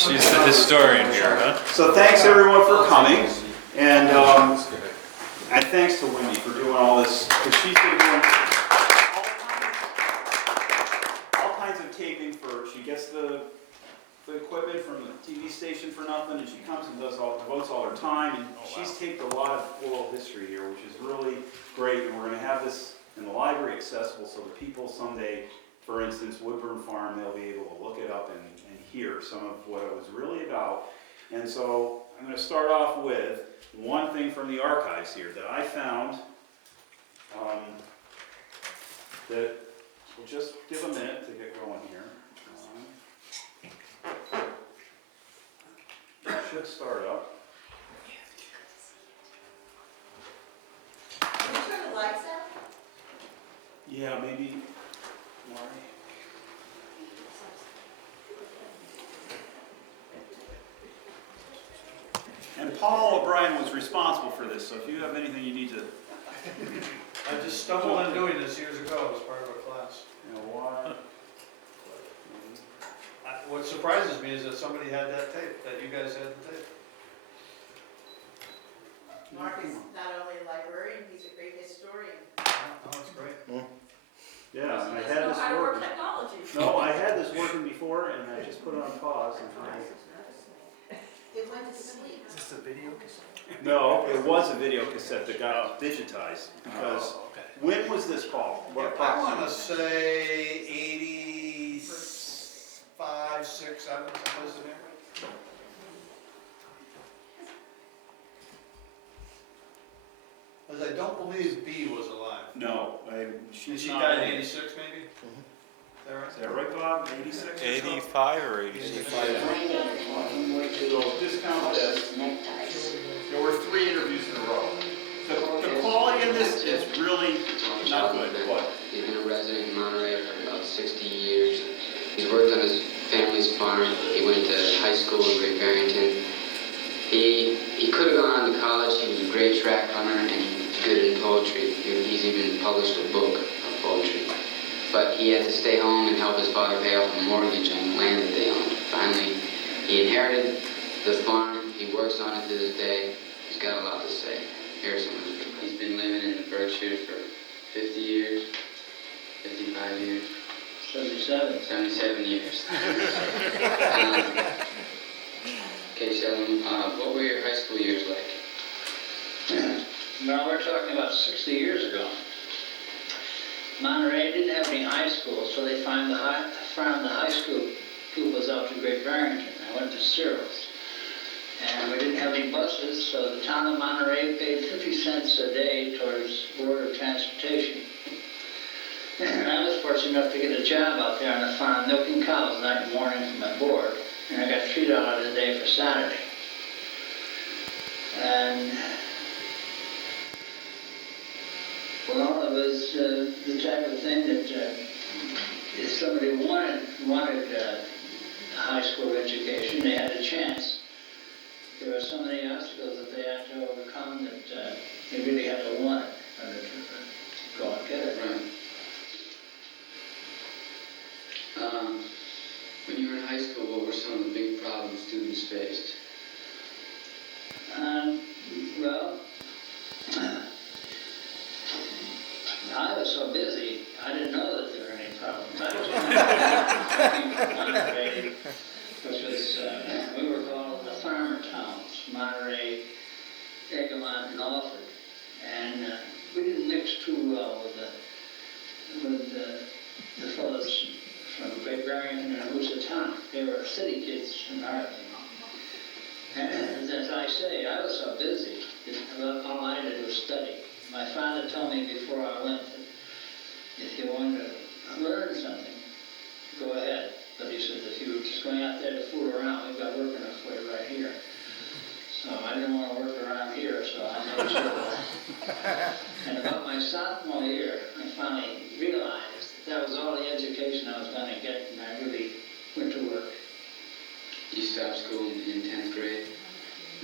She's the historian here, huh? So thanks everyone for coming, and thanks to Wendy for doing all this, because she's been doing all kinds of taping for, she gets the equipment from the TV station for nothing, and she comes and devotes all her time, and she's taped a lot of oral history here, which is really great, and we're going to have this in the library accessible so that people someday, for instance, Woodburn Farm, they'll be able to look it up and hear some of what it was really about. And so I'm going to start off with one thing from the archives here that I found that we'll just give a minute to get going here. It should start up. Can you turn the lights out? Yeah, maybe, Maury. And Paul O.Brien was responsible for this, so if you have anything you need to... I just stumbled on doing this years ago as part of a class. water. What surprises me is that somebody had that tape, that you guys had the tape. Mark is not only a librarian, he's a great historian. Oh, that's great. Yeah, and I He had doesn't know this how to work working. technology. No, I had this working before, and I just put it on pause. It went to sleep. Is this a video cassette? No, it was a video cassette that got digitized, because, when was this, Paul? What I want to approximately? say 85, 6, 7, someplace in there. Because I don't believe B was alive. No, She not died in in. 86 maybe? Is that right, Bob? 86? 85 or 86? So discount this. There were 3 interviews in a row. The quality of this is really not good, but He's been a resident in Monterey for about 60 years. He's worked on his family's farm. He went to high school in Great Barrington. He could have gone on to college. He was a great track runner and he's good in poetry. He's even published a book of poetry. But he had to stay home and help his father pay off a mortgage on the land that they owned. Finally, he inherited the farm. He works on it to this day. He's got a lot to say. Here's some of it. He's been living in the Berkshires for 50 years, 55 years. 77 years. Okay, Shel, what were your high school years like? Well, we're talking about 60 years ago. Monterey didn't have any high schools, so they farmed the high school pupils out to Great Barrington. I went to Cyril's. And we didn't have any buses, so the town of Monterey paid 50 cents a day towards board of transportation. And I was fortunate enough to get a job out there on the farm, milking cows night and morning for my board. And I got $3 a day for Saturday. And, well, it was the type of thing that if somebody wanted a high school education, they had a chance. There were so many obstacles that they had to overcome that they really had to want it to go and get it. Right. When you were in high school, what were some of the big problems students faced? Well, I was so busy, I didn't know that there were any problems. I was in Monterey, which was, we were called the farmer towns, Monterey, Egamont, and Alford. And we didn't mix too well with the fellows from Great Barrington and Housatonic. They were city kids from Ireland. And as I say, I was so busy, all I did was study. My father told me before I went that if you wanted to learn something, go ahead. But he said, if you were just going out there to fool around, we've got work enough for you right here. So I didn't want to work around here, so I made sure. And about my sophomore year, I finally realized that was all the education I was going to get, and I really went to work. You stopped school in 10th grade?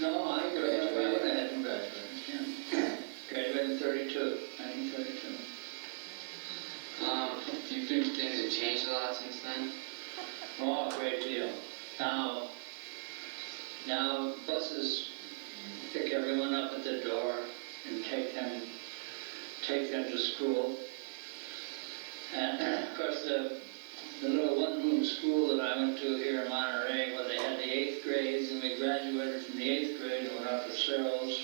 No, I graduated. I went ahead and graduated. Yeah. Graduated in 1932. Do you think things have changed a lot since then? Oh, a great deal. Now, Now buses pick everyone up at the door and take them to school. And of course the little one-room school that I went to here in Monterey, where they had the 8th grades, and we graduated from the 8th grade and went out to Searles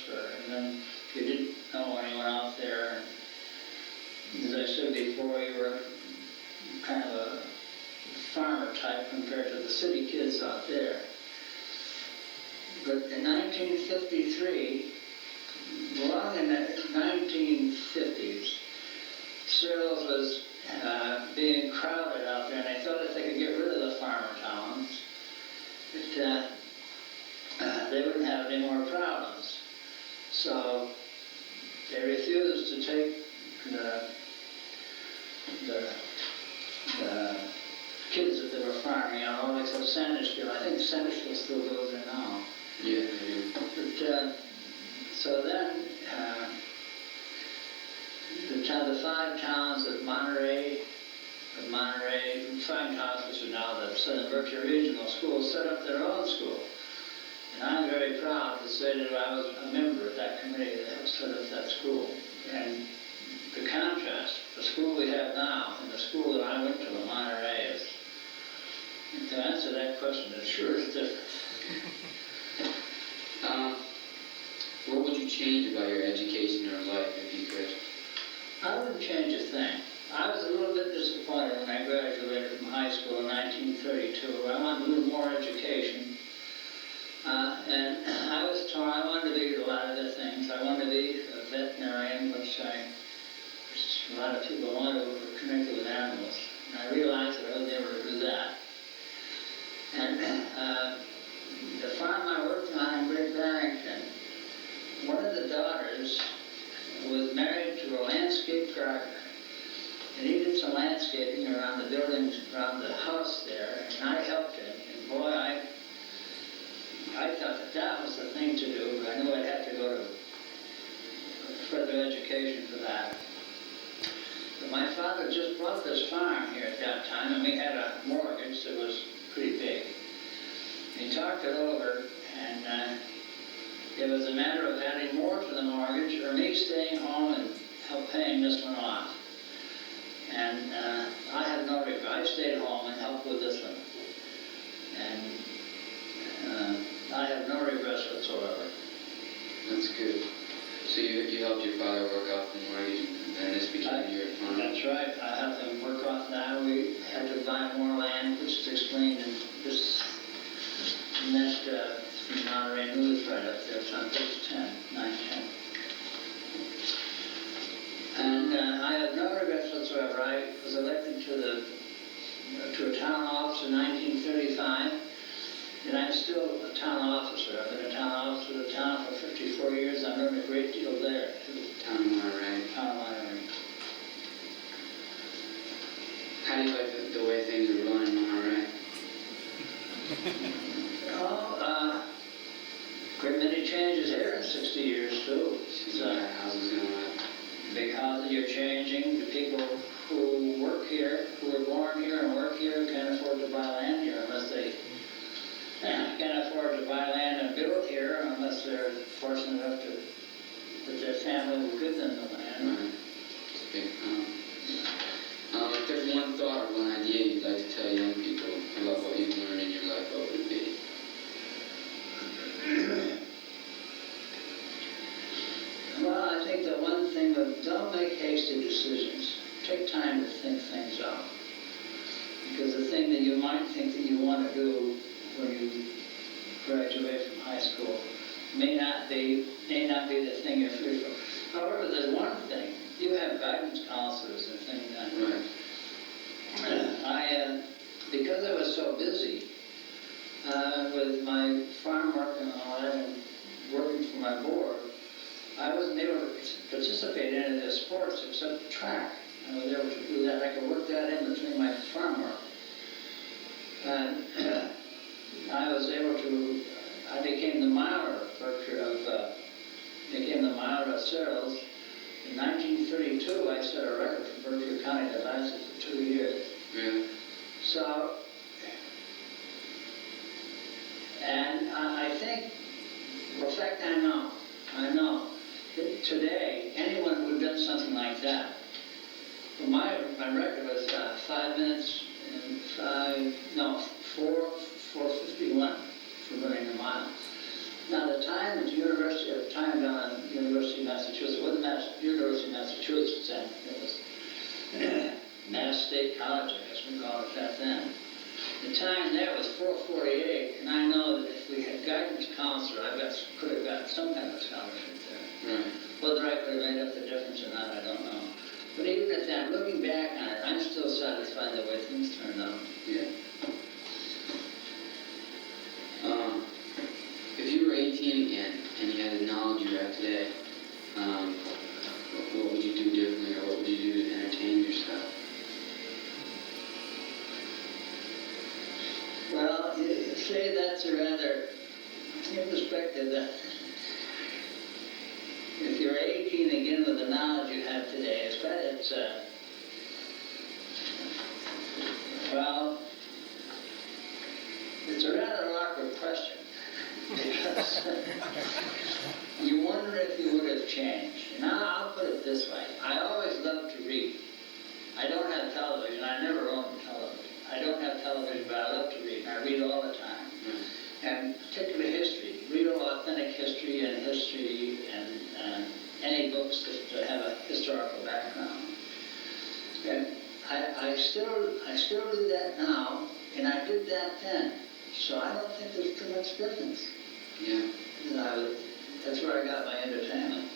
and then if you didn't know anyone out there, as I said before, you were kind of a farmer type compared to the city kids out there. But in 1953, along in the 1950s, Searles was being crowded out there, and they thought if they could get rid of the farmer towns, that they wouldn't have any more problems. So they refused to take the kids that they were farming on, all except Sandishville. I think Sandishville still goes there now. Yeah. But, so then, the 5 towns of Monterey, 5 towns which are now the Southern Berkshire Regional School, set up their own school. And I'm very proud to say that I was a member of that committee that set up that school. And the contrast, the school we have now and the school that I went to in Monterey is, to answer that question, it sure is different. What would you change about your education or life if you could? I wouldn't change a thing. I was a little bit disappointed when I graduated from high school in 1932. I wanted a little more education. And I was torn. I wanted to be a lot of the things. I wanted to be a veterinarian, which a lot of people want to, who are connected with animals. And I realized that I was able to do that. And the farm I worked on in Great Barrington, one of the daughters was married to a landscape gardener. And he did some landscaping around the buildings, around the house there, and I helped him. And boy, I thought that was the thing to do, but I knew I'd have to go to further education for that. But my father just bought this farm here at that time, and we had a mortgage that was pretty big. He talked it over, and it was a matter of adding more to the mortgage or me staying home and paying this one off. And I had no regret. I stayed home and helped with this one. And I have no regrets whatsoever. That's good. So you helped your father work off the mortgage, and this became your farm? That's right. I helped him work off that. We had to buy more land, which is explained in this next from Monterey News right up there. It's on page 10, 910. And I have no regrets whatsoever. I was elected to a town office in 1935, and I'm still a town officer. I've been a town officer of the town for 54 years. I've learned a great deal there. Town of Monterey. Town of Monterey. How do you like the way things are run in Monterey? Oh, great many changes here in 60 years too. Houses going up. Big houses you're changing. The people who work here, who were born here and work here, can't afford to buy land here unless they can't afford to buy land and build here unless they're fortunate enough that their family will give them the land. Right. It's a big if there's one thought or one idea you'd like to tell young people about what you've learned in your life, what would it be? Well, I think the one thing that don't make hasty decisions. Take time to think things out. Because the thing that you might think that you want to do when you graduate from high school may not be the thing you're free for. However, there's one thing. You have guidance counselors and things like that. Right. Because I was so busy with my farm work and all that and working for my board, I wasn't able to participate in any of the sports except track. I was able to do that. I could work that in between my farm work. And I became the miler of Searles. In 1932, I set a record for Berkshire County that lasted for 2 years. Really? So, and I think I know. Today, anyone who had done something like that, well, my record was 5 minutes and 4:51 for running a mile. Now the time at the university, at the time down at the University of Massachusetts, it wasn't University of Massachusetts then, it was Mass State College, I guess we called it back then. The time there was 4:48, and I know that if we had guidance counselor, could have got some kind of scholarship there. Right. Whether I could have made up the difference or not, I don't know. But even at that, looking back on it, I'm still satisfied the way things turned out. Yeah. If you were 18 again and you had the knowledge you have today, what would you do differently, or what would you do to entertain yourself? Well, you say that's a rather in perspective that if you're 18 again with the knowledge you have today, it's a rather awkward question. Because you wonder if you would have changed. Now, I'll put it this way. I always loved to read. I don't have television. I never owned television. I don't have television, but I love to read. I read all the time. And particularly history. Read authentic history and any books that have a historical background. And I still do that now, and I did that then. So I don't think there's too much difference. Yeah. That's where I got my entertainment.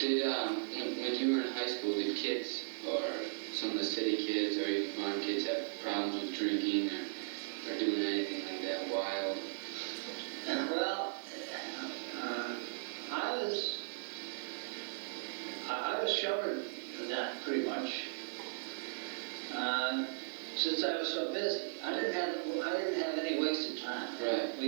Did, when you were in high school, did kids, or some of the city kids, or even farm kids have problems with drinking or doing anything like that wild? Well, I was sheltered from that pretty much. Since I was so busy, I didn't have any wasted time. Right. I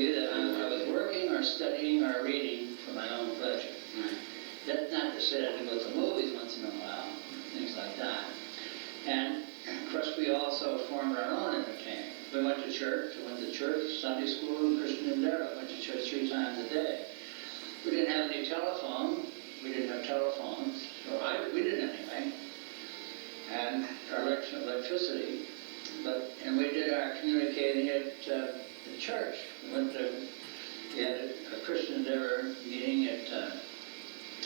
was working or studying or reading for my own pleasure. Right. That's not to say I didn't go to movies once in a while, things like that. And of course, we also formed our own entertainment. We went to church, Sunday school, and Christian Endeavor. Went to church 3 times a day. We didn't have any telephone. We didn't have telephones, we didn't anyway. And electricity. And we did our communicating at the church. We had a Christian Endeavor meeting at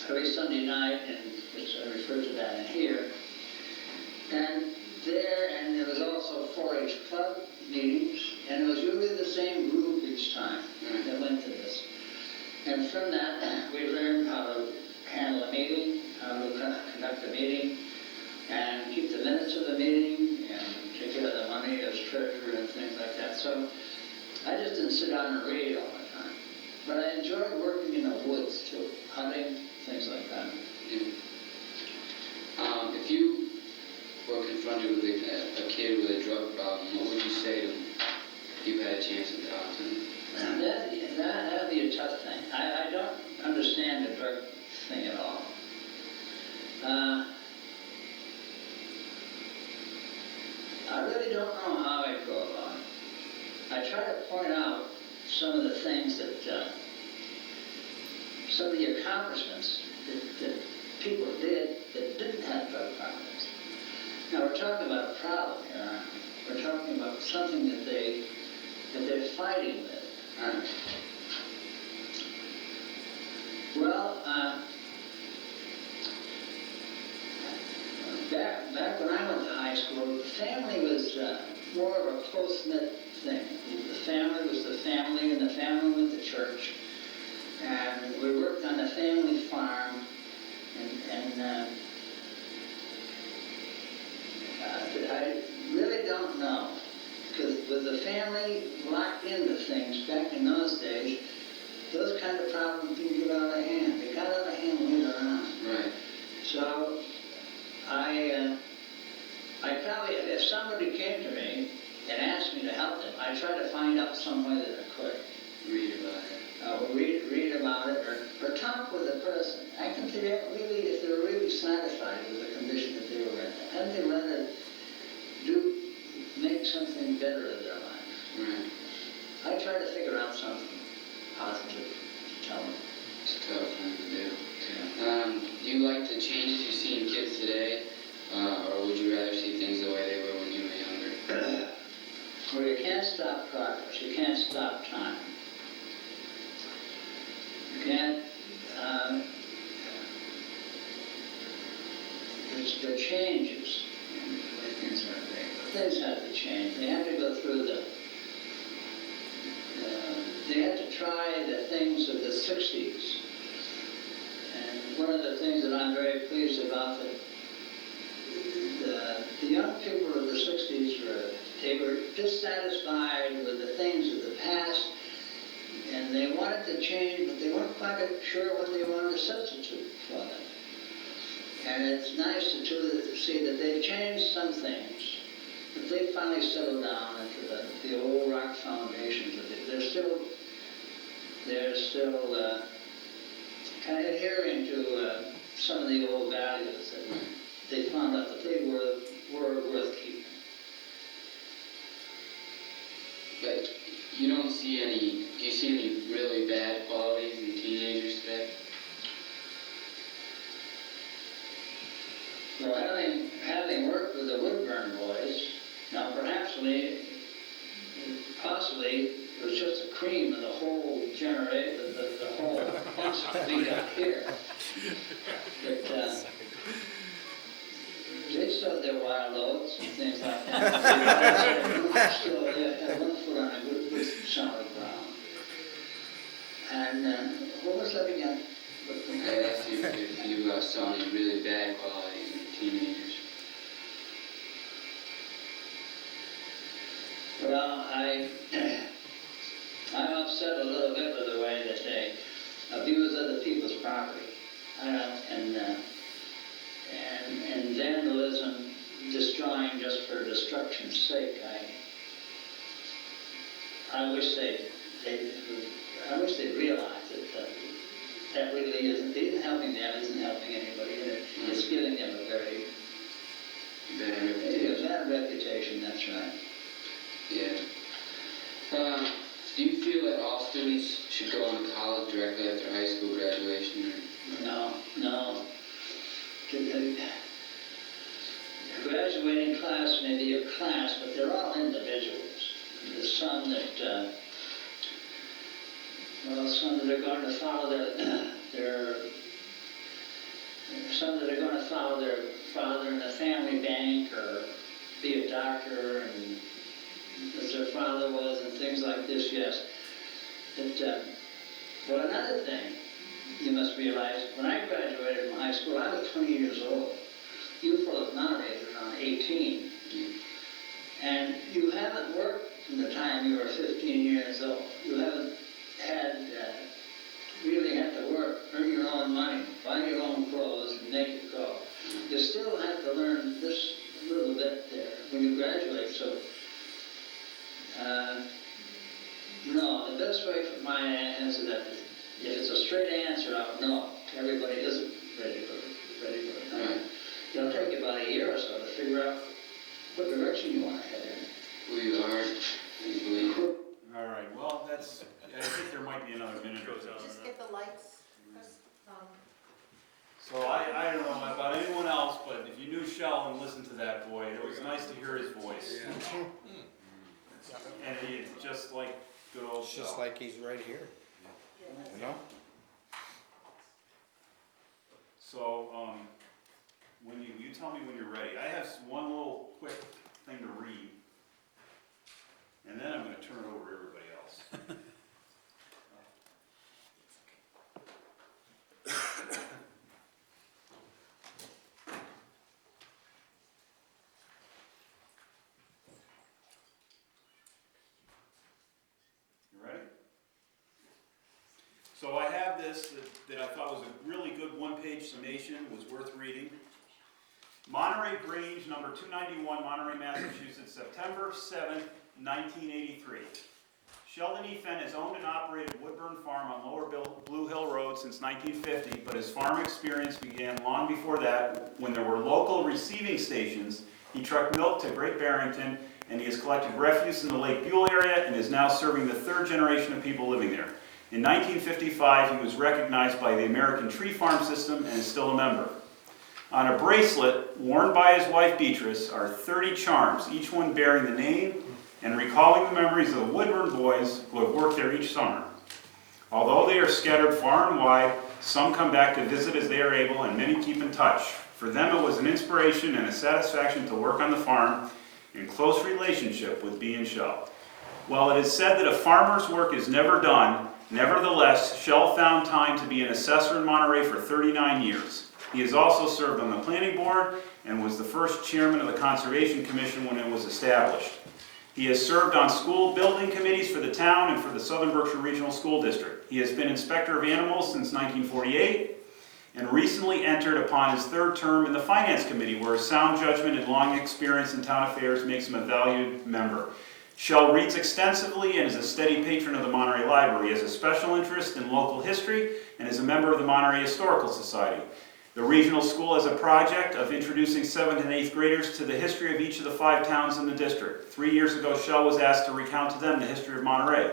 every Sunday night, and which I refer to that in here. And there was also 4-H club meetings, and it was usually the same group each time that went to this. And from that, we learned how to handle a meeting, how to conduct a meeting, and keep the minutes of the meeting, and take care of the money as treasurer and things like that. So I just didn't sit down and read all the time. But I enjoyed working in the woods too, hunting, things like that. Yeah. If you were confronted with a kid with a drug problem, what would you say to him if you had a chance to talk to him? That'd be a tough thing. I don't understand the drug thing at all. I really don't know how I'd go about it. I try to point out some of the things that, some of the accomplishments that people did that didn't have drug problems. Now we're talking about a problem here, aren't we? We're talking about something that they're fighting with. Well, back when I went to high school, the family was more of a close-knit thing. The family was the family, and the family went to church. And we worked on a family farm, and I really don't know. Because with the family locked into things back in those days, those kind of problems didn't get out of hand. They got out of hand later on. Right. So I probably, if somebody came to me and asked me to help them, I'd try to find out some way that I could. Read about it. Read about it, or talk with a person. I can figure out really if they're really satisfied with the condition that they were in. And they rather make something better of their life. Right. I try to figure out something positive. So, It's tough, huh, to do. Do you like the changes you see in kids today, or would you rather see things the way they were when you were younger? well, you can't stop progress, you can't stop time. You can't, the changes, and the way things are made, but things have to change. They have to go through they have to try the things of the 60s. And one of the things that I'm very pleased about, the young people of the 60s they were dissatisfied with the things of the past, and they wanted to change, but they weren't quite sure what they wanted to substitute for them. And it's nice to see that they've changed some things, but they finally settled down into the old rock foundations of it. They're still kind of adhering to some of the old values that they found out that they were worth keeping. But you don't see any, do you see any really bad qualities in teenagers today? Well, having worked with the Woodburn Boys, now possibly it was just the cream of the whole generation, the whole bunch that we got here. But they sowed their wild oats and things like that. So they had one foot on a good solid ground. And what was that again? I asked you if you saw any really bad qualities in teenagers. Well, I'm upset a little bit with the way that they abuse other people's property. And vandalism, destroying just for destruction's sake. I wish they realized that that really isn't helping them, isn't helping anybody, and it's giving them a very bad reputation. That's right. Yeah. Do you feel that all students should go on to college directly after high school graduation? No. The graduating class may be a class, but they're all individuals. There's some that are going to follow some that are going to follow their father in the family bank or be a doctor, and as their father was, and things like this. Yes. But another thing you must realize, when I graduated from high school, I was 20 years old. You fellows nowadays are around 18. And you haven't worked from the time you were 15 years old. You haven't really had to work, earn your own money, buy your own clothes, and make it go. You still have to learn this little bit there when you graduate. So, no, the best way for my answer that if it's a straight answer, I would know. Everybody isn't ready for it. Right. It'll take you about a year or so to figure out what direction you want to head in. Who you are, you believe. All right, well, I think there might be another minute or so. Just get the lights. So I don't know about anyone else, but if you knew Shel and listened to that boy, it was nice to hear his voice. And he just like good old It's just Shel. like he's right here, you know? So, when you tell me when you're ready. I have one little quick thing to read, and then I'm going to turn it over to everybody else. You ready? So I have this that I thought was a really good one-page summation, was worth reading. Monterey Grange, number 291, Monterey, Massachusetts, September 7th, 1983. Sheldon E. Fenn has owned and operated Woodburn Farm on Lower Blue Hill Road since 1950, but his farm experience began long before that when there were local receiving stations. He trucked milk to Great Barrington, and he has collected refuse in the Lake Buell area and is now serving the third generation of people living there. In 1955, he was recognized by the American Tree Farm System and is still a member. On a bracelet worn by his wife Beatrice are 30 charms, each one bearing the name and recalling the memories of the Woodburn boys who have worked there each summer. Although they are scattered far and wide, some come back to visit as they are able, and many keep in touch. For them, it was an inspiration and a satisfaction to work on the farm in close relationship with Bea and Shel. While it is said that a farmer's work is never done, nevertheless, Shel found time to be an assessor in Monterey for 39 years. He has also served on the planning board and was the first chairman of the Conservation Commission when it was established. He has served on school building committees for the town and for the Southern Berkshire Regional School District. He has been inspector of animals since 1948 and recently entered upon his third term in the Finance Committee, where his sound judgment and long experience in town affairs makes him a valued member. Shel reads extensively and is a steady patron of the Monterey Library. He has a special interest in local history and is a member of the Monterey Historical Society. The regional school has a project of introducing 7th and 8th graders to the history of each of the 5 towns in the district. 3 years ago, Shel was asked to recount to them the history of Monterey.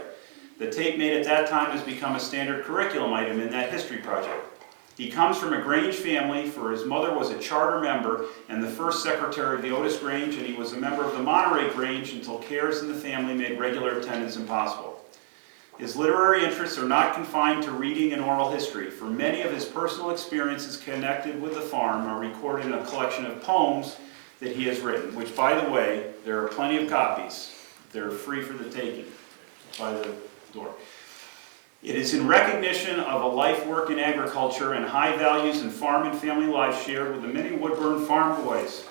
The tape made at that time has become a standard curriculum item in that history project. He comes from a Grange family, for his mother was a charter member and the first secretary of the Otis Grange, and he was a member of the Monterey Grange until cares in the family made regular attendance impossible. His literary interests are not confined to reading and oral history, for many of his personal experiences connected with the farm are recorded in a collection of poems that he has written, which, by the way, there are plenty of copies. They're free for the taking by the door. It is in recognition of a life work in agriculture and high values in farm and family life shared with the many Woodburn Farm Boys,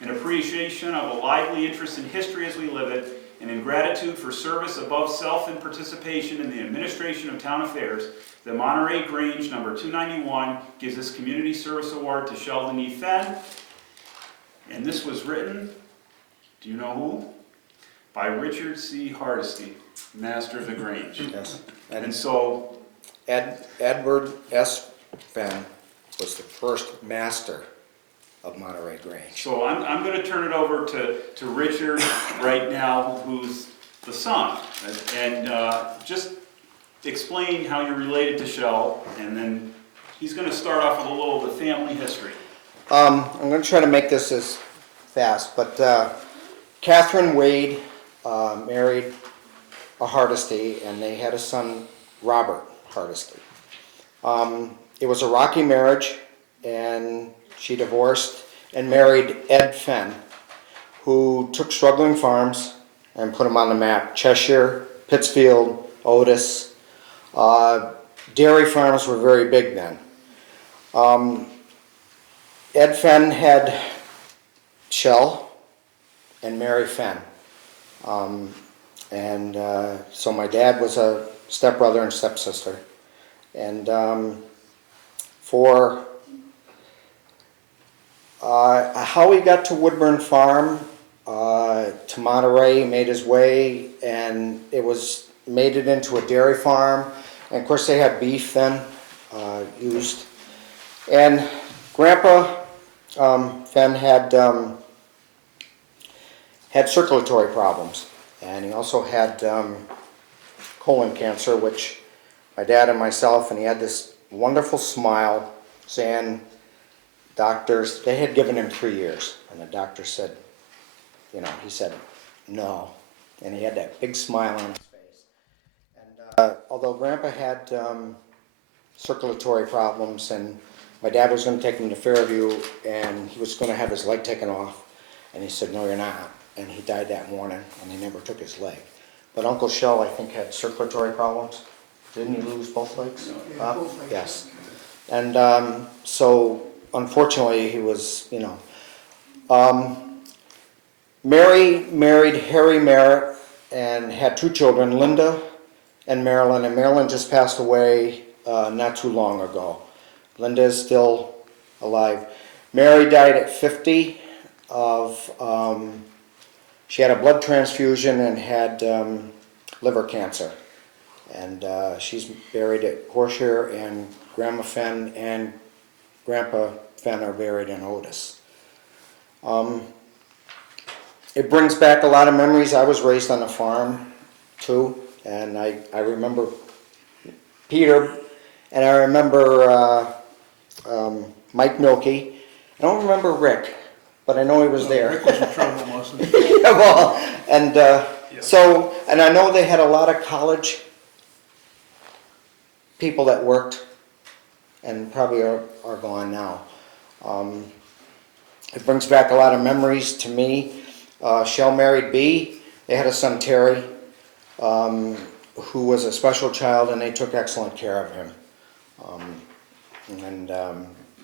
in appreciation of a lively interest in history as we live it, and in gratitude for service above self and participation in the administration of town affairs, the Monterey Grange number 291 gives this Community Service Award to Shel and Bea Fenn. And this was written, do you know who? By Richard C. Hardisty, master of the Grange. Yes. And so, Edward S. Fenn was the first master of Monterey Grange. so I'm going to turn it over to Richard right now, who's the son. And just explain how you're related to Shel, and then he's going to start off with a little of the family history. I'm going to try to make this as fast, but Catherine Wade married a Hardisty, and they had a son, Robert Hardisty. It was a rocky marriage, and she divorced and married Ed Fenn, who took struggling farms and put them on the map. Cheshire, Pittsfield, Otis. Dairy farms were very big then. Ed Fenn had Shel and Mary Fenn. So my dad was a stepbrother and stepsister. And for how he got to Woodburn Farm, to Monterey, made his way, and made it into a dairy farm. And of course they had beef then used. And Grandpa Fenn had circulatory problems, and he also had colon cancer, which my dad and myself, and he had this wonderful smile saying, doctors, they had given him 3 years, and the doctor said, he said, no, and he had that big smile on his face. And although Grandpa had circulatory problems, and my dad was going to take him to Fairview, and he was going to have his leg taken off, and he said, no, you're not, and he died that morning, and he never took his leg. But Uncle Shel, I think, had circulatory problems. Didn't he lose both legs? Yeah, both legs. Yes. And so, unfortunately, he was, Mary married Harry Merritt and had 2 children, Linda and Marilyn. And Marilyn just passed away not too long ago. Linda is still alive. Mary died at 50 she had a blood transfusion and had liver cancer. And she's buried at Horshire, and Grandma Fenn and Grandpa Fenn are buried in Otis. It brings back a lot of memories. I was raised on a farm too, and I remember Peter, and I remember Mike Milky. I don't remember Rick, but I know he was there. Rick was in trouble, wasn't he? Yeah, well, and so, and I know they had a lot of college people that worked and probably are gone now. It brings back a lot of memories to me. Shel married Bea. They had a son, Terry, who was a special child, and they took excellent care of him.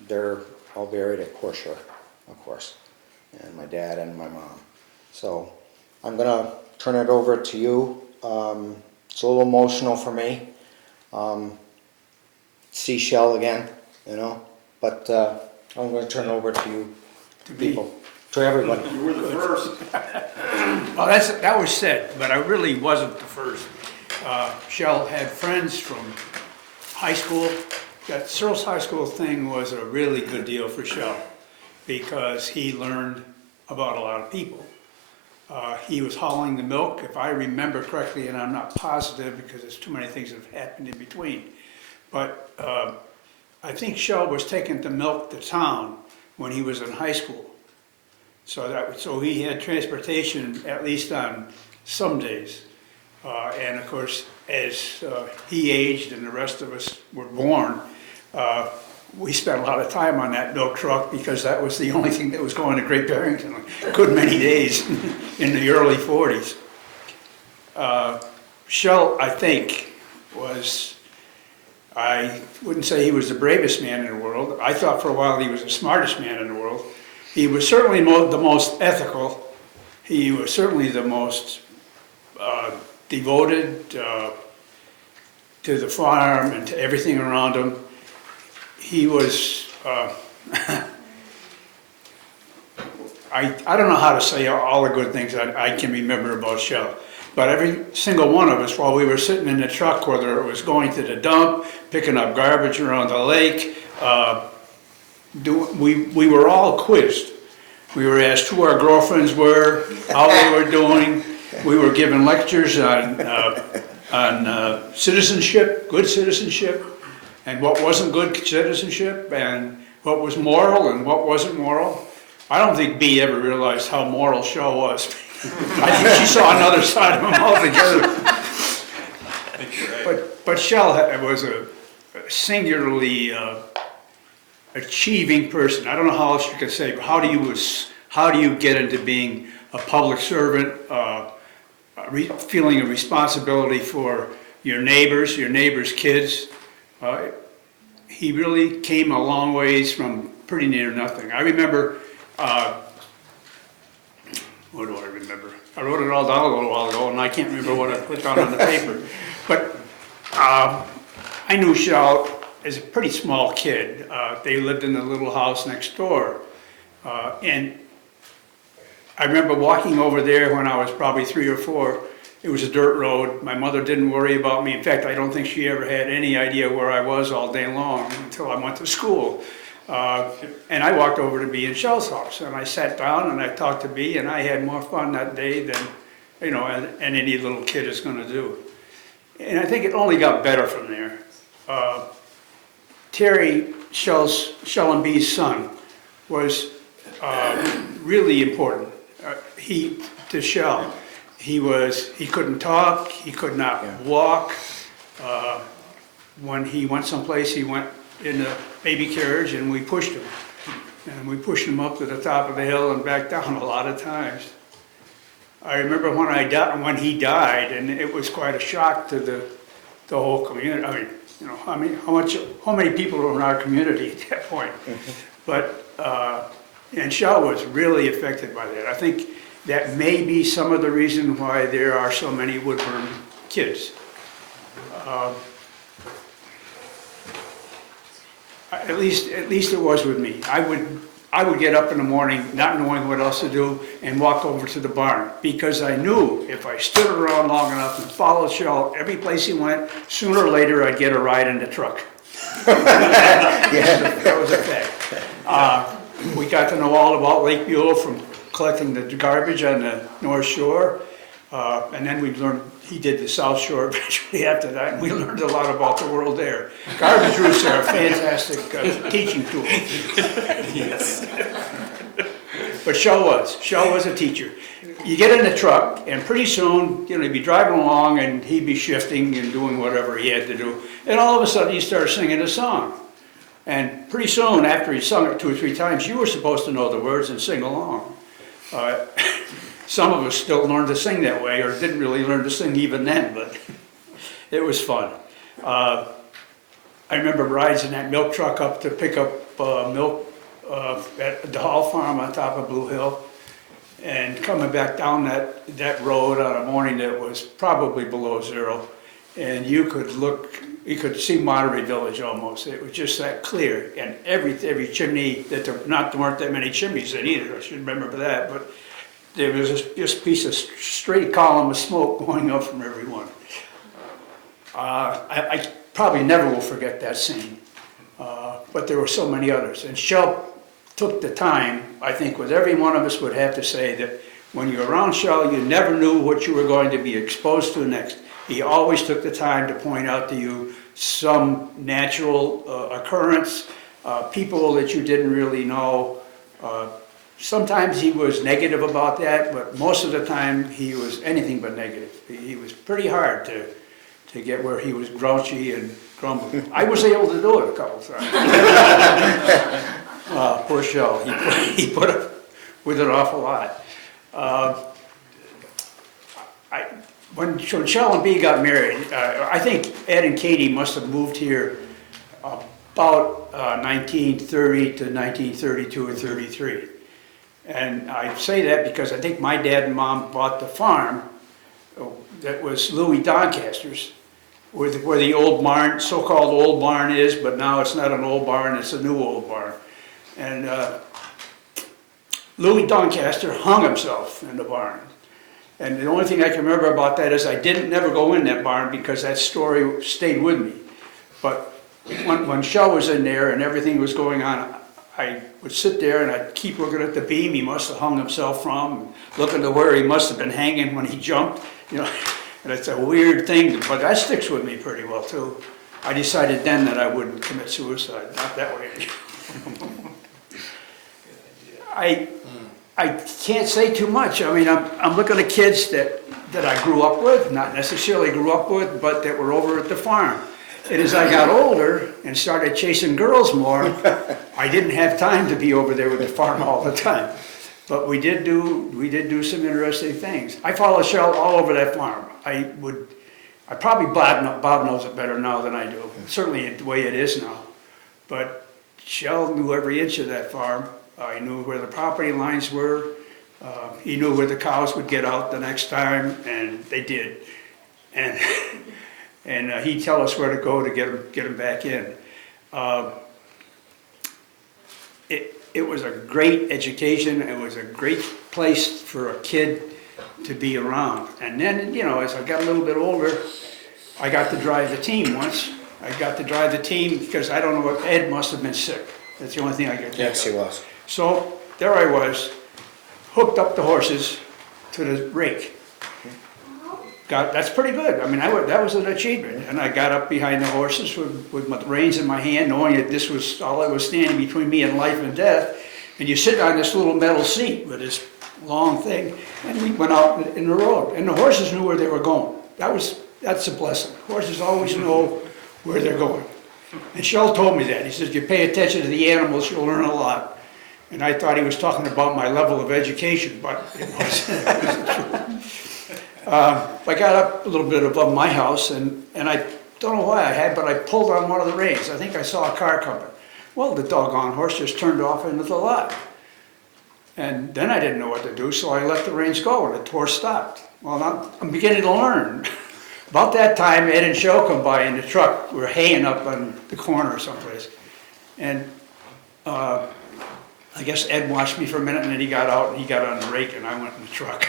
They're all buried at Corshire, of course, and my dad and my mom. So I'm gonna turn it over to you. It's a little emotional for me. See Shel again, you know, but I'm gonna turn it over to you people, to everybody. You were the first. Well, that was said, but I really wasn't the first. Shel had friends from high school. That Searles High School thing was a really good deal for Shel because he learned about a lot of people. He was hauling the milk, if I remember correctly, and I'm not positive because there's too many things that have happened in between. But I think Shel was taking the milk to town when he was in high school. So he had transportation at least on some days. And of course, as he aged and the rest of us were born, we spent a lot of time on that milk truck because that was the only thing that was going to Great Barrington a good many days in the early 40s. Shel, I think, was, I wouldn't say he was the bravest man in the world. I thought for a while he was the smartest man in the world. He was certainly the most ethical. He was certainly the most devoted to the farm and to everything around him. He was, I don't know how to say all the good things I can remember about Shel, but every single one of us, while we were sitting in the truck, whether it was going to the dump, picking up garbage around the lake, we were all quizzed. We were asked who our girlfriends were, how they were doing. We were given lectures on citizenship, good citizenship, and what wasn't good citizenship, and what was moral and what wasn't moral. I don't think Bea ever realized how moral Shel was. I think she saw another side of him altogether. I think you're right. But Shel was a singularly achieving person. I don't know how else you could say, but how do you get into being a public servant, feeling a responsibility for your neighbors' kids? He really came a long ways from pretty near nothing. I remember, what do I remember? I wrote it all down a little while ago, and I can't remember what I put down on the paper. But I knew Shel as a pretty small kid. They lived in a little house next door. And I remember walking over there when I was probably 3 or 4. It was a dirt road. My mother didn't worry about me. In fact, I don't think she ever had any idea where I was all day long until I went to school. And I walked over to Bea and Shel's house, and I sat down and I talked to Bea, and I had more fun that day than, you know, and any little kid is going to do. And I think it only got better from there. Terry, Shel and Bea's son, was really important. To Shel. He couldn't talk, he could not walk. When he went someplace, he went in a baby carriage and we pushed him. And we pushed him up to the top of the hill and back down a lot of times. I remember when he died, and it was quite a shock to the whole community. I mean, you know, how many people were in our community at that point? But, and Shel was really affected by that. I think that may be some of the reason why there are so many Woodburn kids. At least it was with me. I would get up in the morning not knowing what else to do and walk over to the barn because I knew if I stood around long enough and followed Shel every place he went, sooner or later I'd get a ride in the truck. That was a fact. We got to know all about Lake Buell from collecting the garbage on the North Shore. And then we learned, he did the South Shore eventually after that, and we learned a lot about the world there. Garbage roots are a fantastic teaching tool. Yes. But Shel was a teacher. You get in the truck, and pretty soon, you'd be driving along, and he'd be shifting and doing whatever he had to do. And all of a sudden, he started singing a song. And pretty soon, after he sung it 2 or 3 times, you were supposed to know the words and sing along. Some of us still learned to sing that way, or didn't really learn to sing even then, but it was fun. I remember riding that milk truck up to pick up milk at the Hall Farm on top of Blue Hill, and coming back down that road on a morning that was probably below zero, and you could see Monterey Village almost. It was just that clear, and every chimney, there weren't that many chimneys in either, I should remember that, but there was just a piece of straight column of smoke going up from every one. I probably never will forget that scene, but there were so many others. And Shel took the time, I think with every one of us would have to say that when you're around Shel, you never knew what you were going to be exposed to next. He always took the time to point out to you some natural occurrence, people that you didn't really know. Sometimes he was negative about that, but most of the time he was anything but negative. He was pretty hard to get where he was grouchy and grumbly. I was able to do it a couple times. Poor Shel, he put up with an awful lot. When Shel and Bea got married, I think Ed and Katie must have moved here about 1930 to 1932 or 33. And I say that because I think my dad and mom bought the farm that was Louis Doncaster's, where the old barn, so-called old barn is, but now it's not an old barn, it's a new old barn. And Louis Doncaster hung himself in the barn. And the only thing I can remember about that is I never go in that barn because that story stayed with me. But when Shel was in there and everything was going on, I would sit there and I'd keep looking at the beam he must have hung himself from, looking to where he must have been hanging when he jumped, And it's a weird thing, but that sticks with me pretty well too. I decided then that I wouldn't commit suicide, not that way. I can't say too much. I mean, I'm looking at kids that I grew up with, not necessarily grew up with, but that were over at the farm. And as I got older and started chasing girls more, I didn't have time to be over there with the farm all the time. But we did do some interesting things. I follow Shel all over that farm. Bob knows it better now than I do, certainly the way it is now. But Shel knew every inch of that farm. He knew where the property lines were. He knew where the cows would get out the next time, and they did. And he'd tell us where to go to get them back in. It was a great education. It was a great place for a kid to be around. And then, as I got a little bit older, I got to drive the team once. I got to drive the team because I don't know what, Ed must have been sick. That's the only thing I could think of. Yes, he was. So there I was, hooked up the horses to the rake. That's pretty good. I mean, that was an achievement. And I got up behind the horses with my reins in my hand, knowing that this was all that was standing between me and life and death. And you sit on this little metal seat with this long thing, and we went out in the road. And the horses knew where they were going. That's a blessing. Horses always know where they're going. And Shel told me that. He says, you pay attention to the animals, you'll learn a lot. And I thought he was talking about my level of education, but it wasn't true. I got up a little bit above my house, and I don't know why but I pulled on one of the reins. I think I saw a car coming. Well, the doggone horse just turned off into the lot. And then I didn't know what to do, so I let the reins go, and the horse stopped. Well, now I'm beginning to learn. About that time, Ed and Shel come by in the truck. We were haying up on the corner someplace. And I guess Ed watched me for a minute, and then he got out, and he got on the rake, and I went in the truck.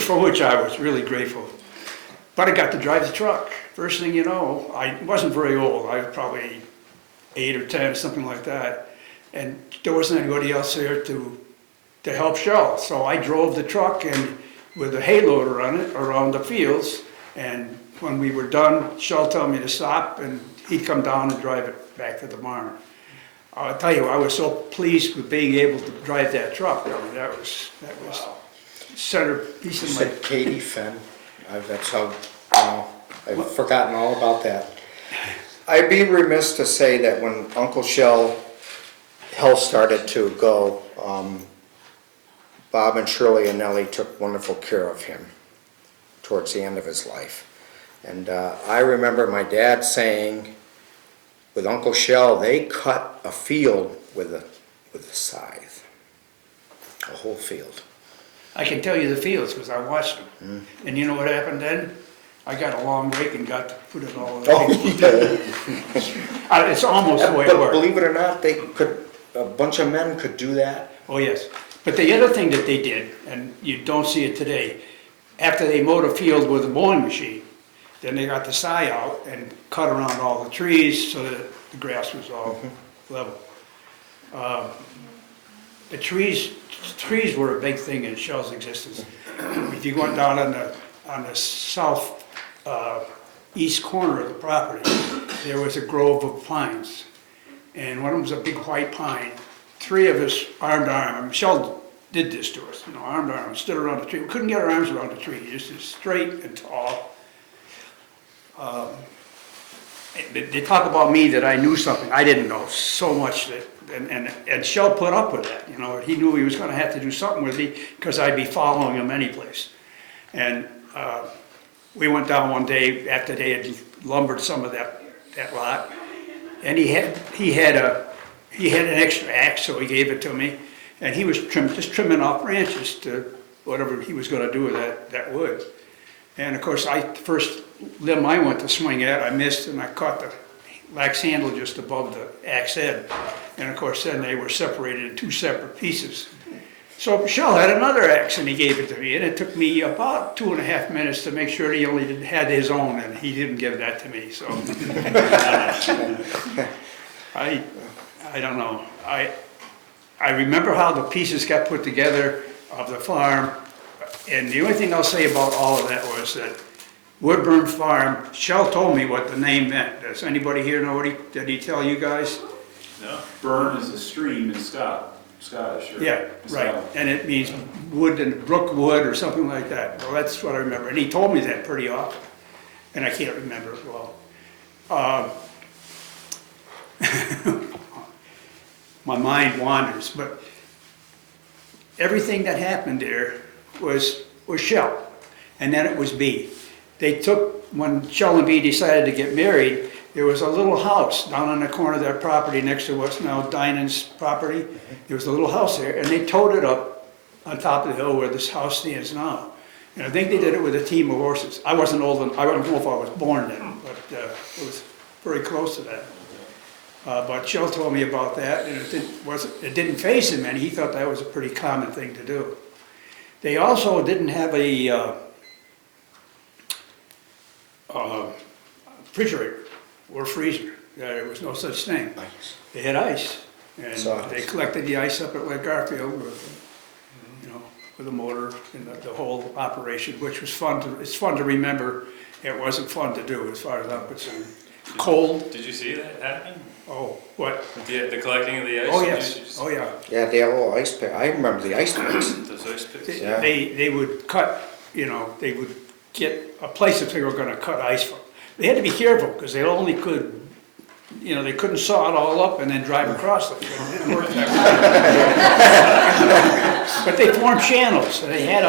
For which I was really grateful. But I got to drive the truck. First thing you know, I wasn't very old. I was probably 8 or 10, something like that. And there wasn't anybody else there to help Shel. So I drove the truck, and with a hay loader on it around the fields. And when we were done, Shel told me to stop and he'd come down and drive it back to the barn. I'll tell you, I was so pleased with being able to drive that truck. I mean, that was centerpiece You of my. said Katie Fenn. That's how, I've forgotten all about that. I'd be remiss to say that when Uncle Shel health started to go, Bob and Shirley and Nellie took wonderful care of him towards the end of his life. And I remember my dad saying, with Uncle Shel, they cut a field with a scythe, a whole field. I can tell you the fields because I watched them. And you know what happened then? I got a long rake and got to put it all in. It's almost the way it But worked. believe it or not, a bunch of men could do that. Oh, yes. But the other thing that they did, and you don't see it today, after they mowed a field with a mowing machine, then they got the scythe out and cut around all the trees so that the grass was all level. The trees were a big thing in Shel's existence. If you went down on the south east corner of the property, there was a grove of pines. And one of them was a big white pine. Three of us arm to arm. Shel did this to us, arm to arm, stood around the tree. We couldn't get our arms around the tree, just as straight and tall. They talk about me that I knew something. I didn't know so much that, and Shel put up with that. He knew he was going to have to do something with me because I'd be following him anyplace. And we went down one day after they had lumbered some of that lot, and he had an extra axe, so he gave it to me, and he was just trimming off branches to whatever he was going to do with that wood. And of course, the first limb I went to swing at, I missed, and I caught the lax handle just above the axe head. And of course, then they were separated in two separate pieces. So Shel had another axe, and he gave it to me, and it took me about 2.5 minutes to make sure he only had his own, and he didn't give that to me. So I don't know. I remember how the pieces got put together of the farm, and the only thing I'll say about all of that was that Woodburn Farm, Shel told me what the name meant. Does anybody here know did he tell you guys? No. Burn is a stream in Scottish. Yeah, right, and it means wood and brookwood or something like that. Well, that's what I remember, and he told me that pretty often, and I can't remember it well. My mind wanders, but everything that happened there was Shel, and then it was Bea. When Shel and Bea decided to get married, there was a little house down on the corner of their property next to what's now Dinan's property. There was a little house there, and they towed it up on top of the hill where this house stands now. And I think they did it with a team of horses. I wasn't old enough, I don't know if I was born then, but it was very close to that. But Shel told me about that, and it didn't faze him any. He thought that was a pretty common thing to do. They also didn't have a refrigerator or freezer. There was no such thing. Ice. They had ice, and So- they collected the ice up at Lake Garfield with a motor and the whole operation, which was fun. It's fun to remember. It wasn't fun to do, as far as I'm concerned. Cold. Did you see that happen? Oh, what? The collecting of the ice? Oh yes. Oh yeah. Yeah, the little ice pick. I remember the ice picks. Those ice picks? Yeah. They would cut. They would get a place that they were going to cut ice from. They had to be careful because they only could, they couldn't saw it all up and then drive across it. It didn't work that way. But they formed channels. They had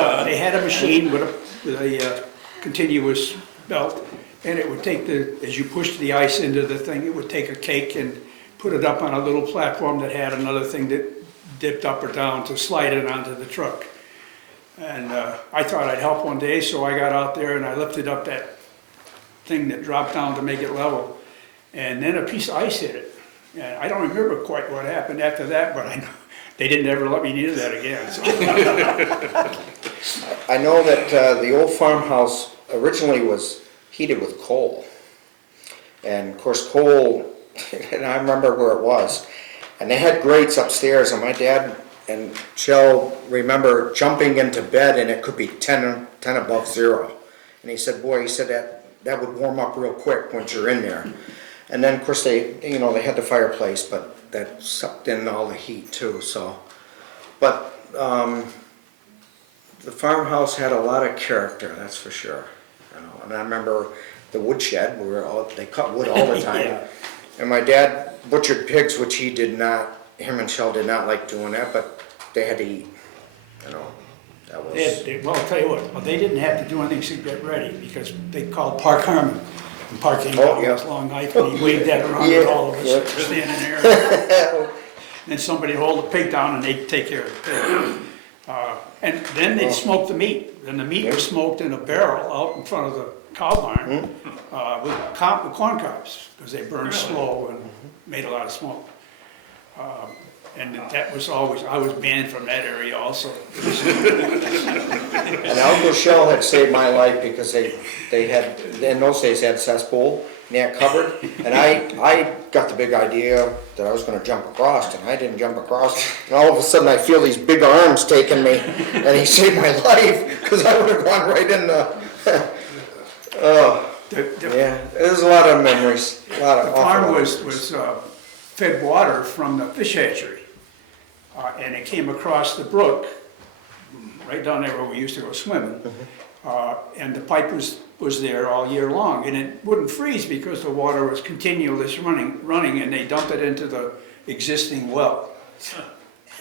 a machine with a continuous belt, and it would take as you pushed the ice into the thing, it would take a cake and put it up on a little platform that had another thing that dipped up or down to slide it onto the truck. And I thought I'd help one day, so I got out there and I lifted up that thing that dropped down to make it level. And then a piece of ice hit it. And I don't remember quite what happened after that, but I know they didn't ever let me near that again. So. I know that the old farmhouse originally was heated with coal. And of course coal, and I remember where it was, and they had grates upstairs, and my dad and Shel remember jumping into bed and it could be 10 above 0. And he said, boy, he said that would warm up real quick once you're in there. And then, of course, they had the fireplace, but that sucked in all the heat too, so. But the farmhouse had a lot of character, that's for sure. And I remember the woodshed, they cut wood all the time. Yeah. And my dad butchered pigs, which he did not, him and Shel did not like doing that, but they had to eat, that was. Well, I'll tell you what, they didn't have to do anything to get ready, because they called Park Harmon. And Park came out with his long knife, and he waved that around at all of us standing there. And then somebody would hold the pig down, and they'd take care of the pig. And then they'd smoke the meat. And the meat was smoked in a barrel out in front of the cow barn with corn cobs, because they burned slow and made a lot of smoke. And that was always, I was banned from that area also. And Uncle Shel had saved my life because they had, in those days, they had cesspool, and they had covered. And I got the big idea that I was gonna jump across, and I didn't jump across. And all of a sudden, I feel these big arms taking me, and he saved my life, because I would have gone right in the, yeah, there's a lot of memories, a lot of The awful farm memories. was fed water from the fish hatchery. And it came across the brook, right down there where we used to go swimming. And the pipe was there all year long, and it wouldn't freeze because the water was continuously running, and they dumped it into the existing well.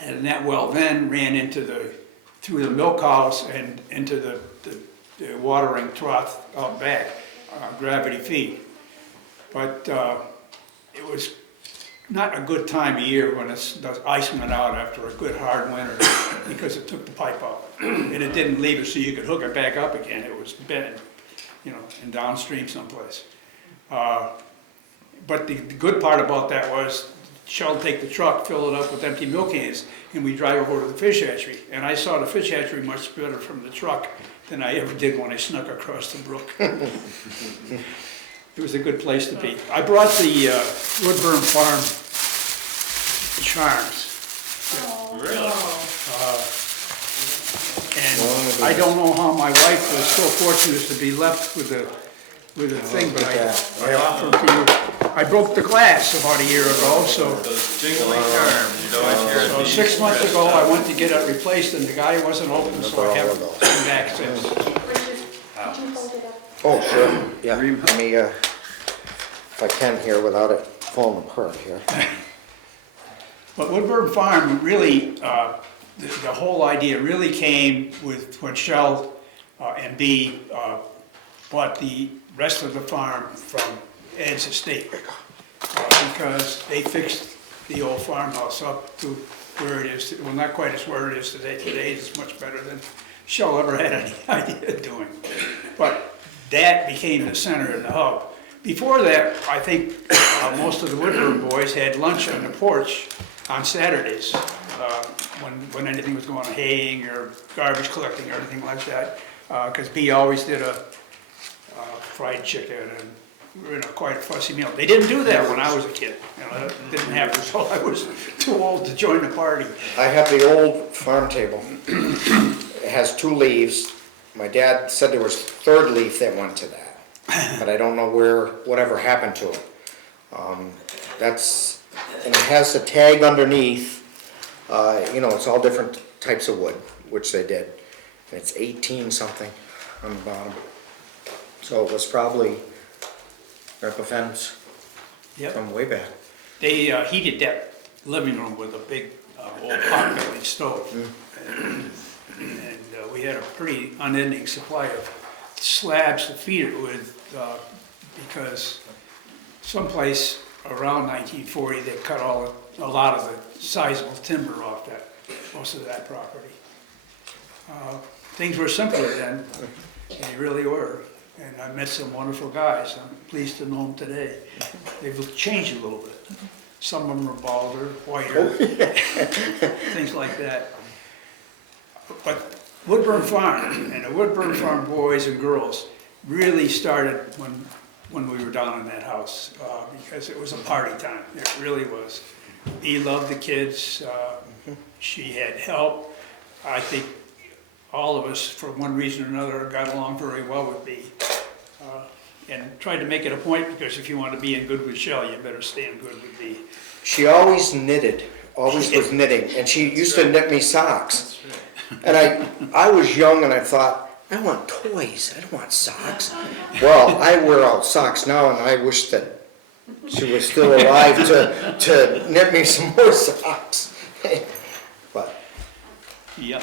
And that well then ran through the milk house and into the watering trough out back, gravity feed. But it was not a good time of year when the ice went out after a good hard winter, because it took the pipe out. And it didn't leave it so you could hook it back up again. It was bent, in downstream someplace. But the good part about that was Shel would take the truck, fill it up with empty milk cans, and we'd drive over to the fish hatchery. And I saw the fish hatchery much better from the truck than I ever did when I snuck across the brook. It was a good place to be. I brought the Woodburn Farm charms. Really? And I don't know how my wife was so fortunate as to be left with the thing, but I offered to you. I broke the glass about a year ago, so. Those jingling charms, you'd always hear it. So 6 months ago, I went to get it replaced, and the guy wasn't open, so I haven't come back since. Oh, sure, yeah, let me, if I can here without it falling apart here. But Woodburn Farm really, the whole idea really came with when Shel and Bea bought the rest of the farm from Ed's estate. Because they fixed the old farmhouse up to where it is, well, not quite as where it is today. Today it's much better than Shel ever had any idea of doing. But that became the center and the hub. Before that, I think most of the Woodburn boys had lunch on the porch on Saturdays, when anything was going on, haying or garbage collecting or anything like that. Because Bea always did a fried chicken and quite a fussy meal. They didn't do that when I was a kid. That didn't happen until I was too old to join the party. I have the old farm table. It has 2 leaves. My dad said there was a 3rd leaf that went to that, but I don't know whatever happened to it. And it has a tag underneath. It's all different types of wood, which they did. And it's 18 something on the bottom. So it was probably a fence from way back. They heated that living room with a big old pot-bellied stove. And we had a pretty unending supply of slabs to feed it with, because someplace around 1940 they cut a lot of the sizable timber off most of that property. Things were simpler then, they really were. And I met some wonderful guys. I'm pleased to know them today. They've changed a little bit. Some of them are balder, whiter, things like that. But Woodburn Farm and the Woodburn Farm boys and girls really started when we were down in that house, because it was a party time. It really was. He loved the kids. She had help. I think all of us, for one reason or another, got along very well with Bea. And tried to make it a point, because if you want to be in good with Shel, you better stay in good with Bea. She always knitted, always was knitting, and she used to knit me socks. And I was young and I thought, I want toys, I don't want socks. Well, I wear out socks now, and I wish that she was still alive to knit me some more socks. But, Yep.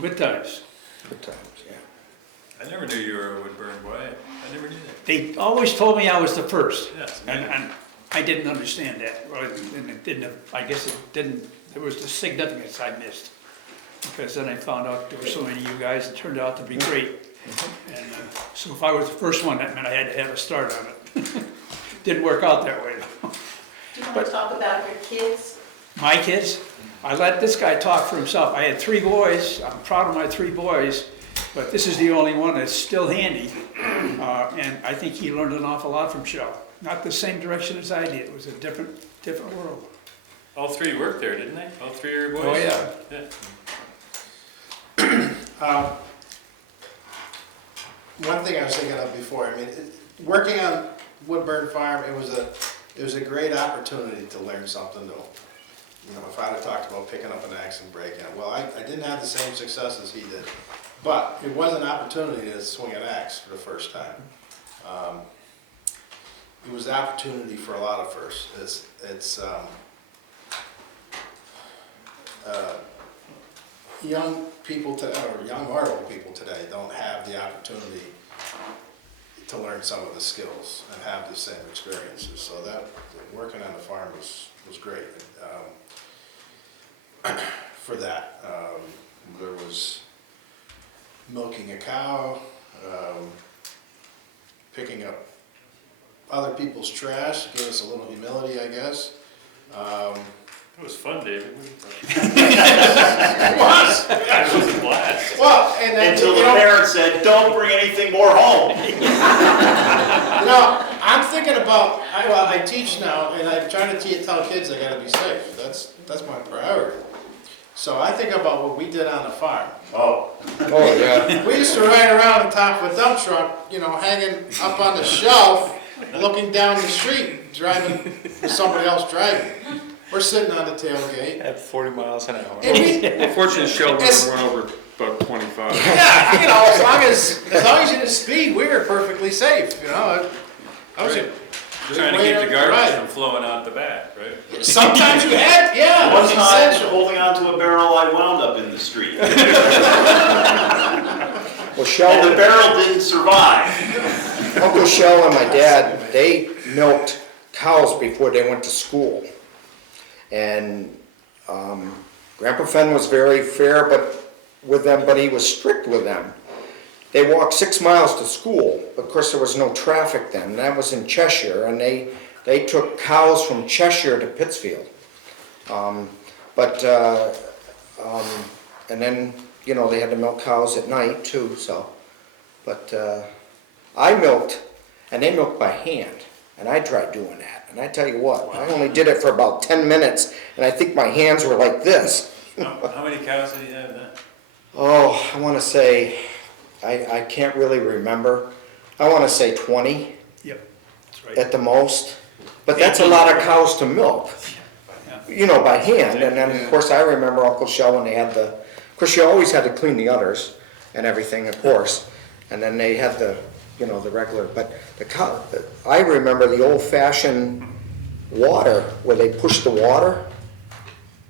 Good times. good times, yeah. I never knew you were a Woodburn boy. I never knew that. They always told me I was the first. Yes. And I didn't understand that. Well, and it didn't, I guess it didn't, there was the significance I missed. Because then I found out there were so many of you guys, it turned out to be great. And so if I was the first one, that meant I had to have a start on it. Didn't work out that way though. Do you want to talk about your kids? My kids, I let this guy talk for himself. I had 3 boys, I'm proud of my 3 boys, but this is the only one that's still handy. And I think he learned an awful lot from Shel. Not the same direction as I did, it was a different world. All 3 worked there, didn't they? All 3 of your boys? Oh, yeah. Yeah. One thing I was thinking of before, I mean, working on Woodburn Farm, it was a great opportunity to learn something new. You know, if I'd have talked about picking up an axe and breaking it, well, I didn't have the same success as he did, but it was an opportunity to swing an axe for the first time. It was an opportunity for a lot of firsts. Young people today, or young or old people today, don't have the opportunity to learn some of the skills and have the same experiences. So that working on the farm was great. For that, there was milking a cow, picking up other people's trash, gave us a little humility, I guess. It was fun, David. It was. It was a blast. Well, and then, Until the you know, parents said, don't bring anything more home. you know, I'm thinking about, I teach now, and I'm trying to tell kids they gotta be safe. That's my priority. So I think about what we did on the farm. Oh. Oh, yeah. We used to ride around on top of a dump truck, you know, hanging up on the shelf, looking down the street, driving, with somebody else driving. We're sitting on the tailgate. At 40 miles an hour. And we, Unfortunately, Shel It's- went over about 25. yeah, you know, as long as you didn't speed, we were perfectly safe, you know. I was Right. Trying to keep the garbage from flowing out the back, right? Sometimes you had, yeah, it One was time, essential. holding onto a barrel, I wound up in the street. Well, And the Shel, barrel didn't survive. Uncle Shel and my dad, they milked cows before they went to school. And Grandpa Fenn was very fair with them, but he was strict with them. They walked 6 miles to school. Of course, there was no traffic then. That was in Cheshire, and they took cows from Cheshire to Pittsfield. And then, you know, they had to milk cows at night too, so. But I milked, and they milked by hand, and I tried doing that. And I tell you what, I only did it for about 10 minutes, and I think my hands were like this. How many cows did you have then? Oh, I want to say, I can't really remember. I want to say 20 Yep, that's right. at the most. But that's a lot of cows to milk, you know, by hand. And then, of course, I remember Uncle Shel when they had of course, you always had to clean the udders and everything, of course. And then they had the regular, but the cow, I remember the old-fashioned water, where they push the water,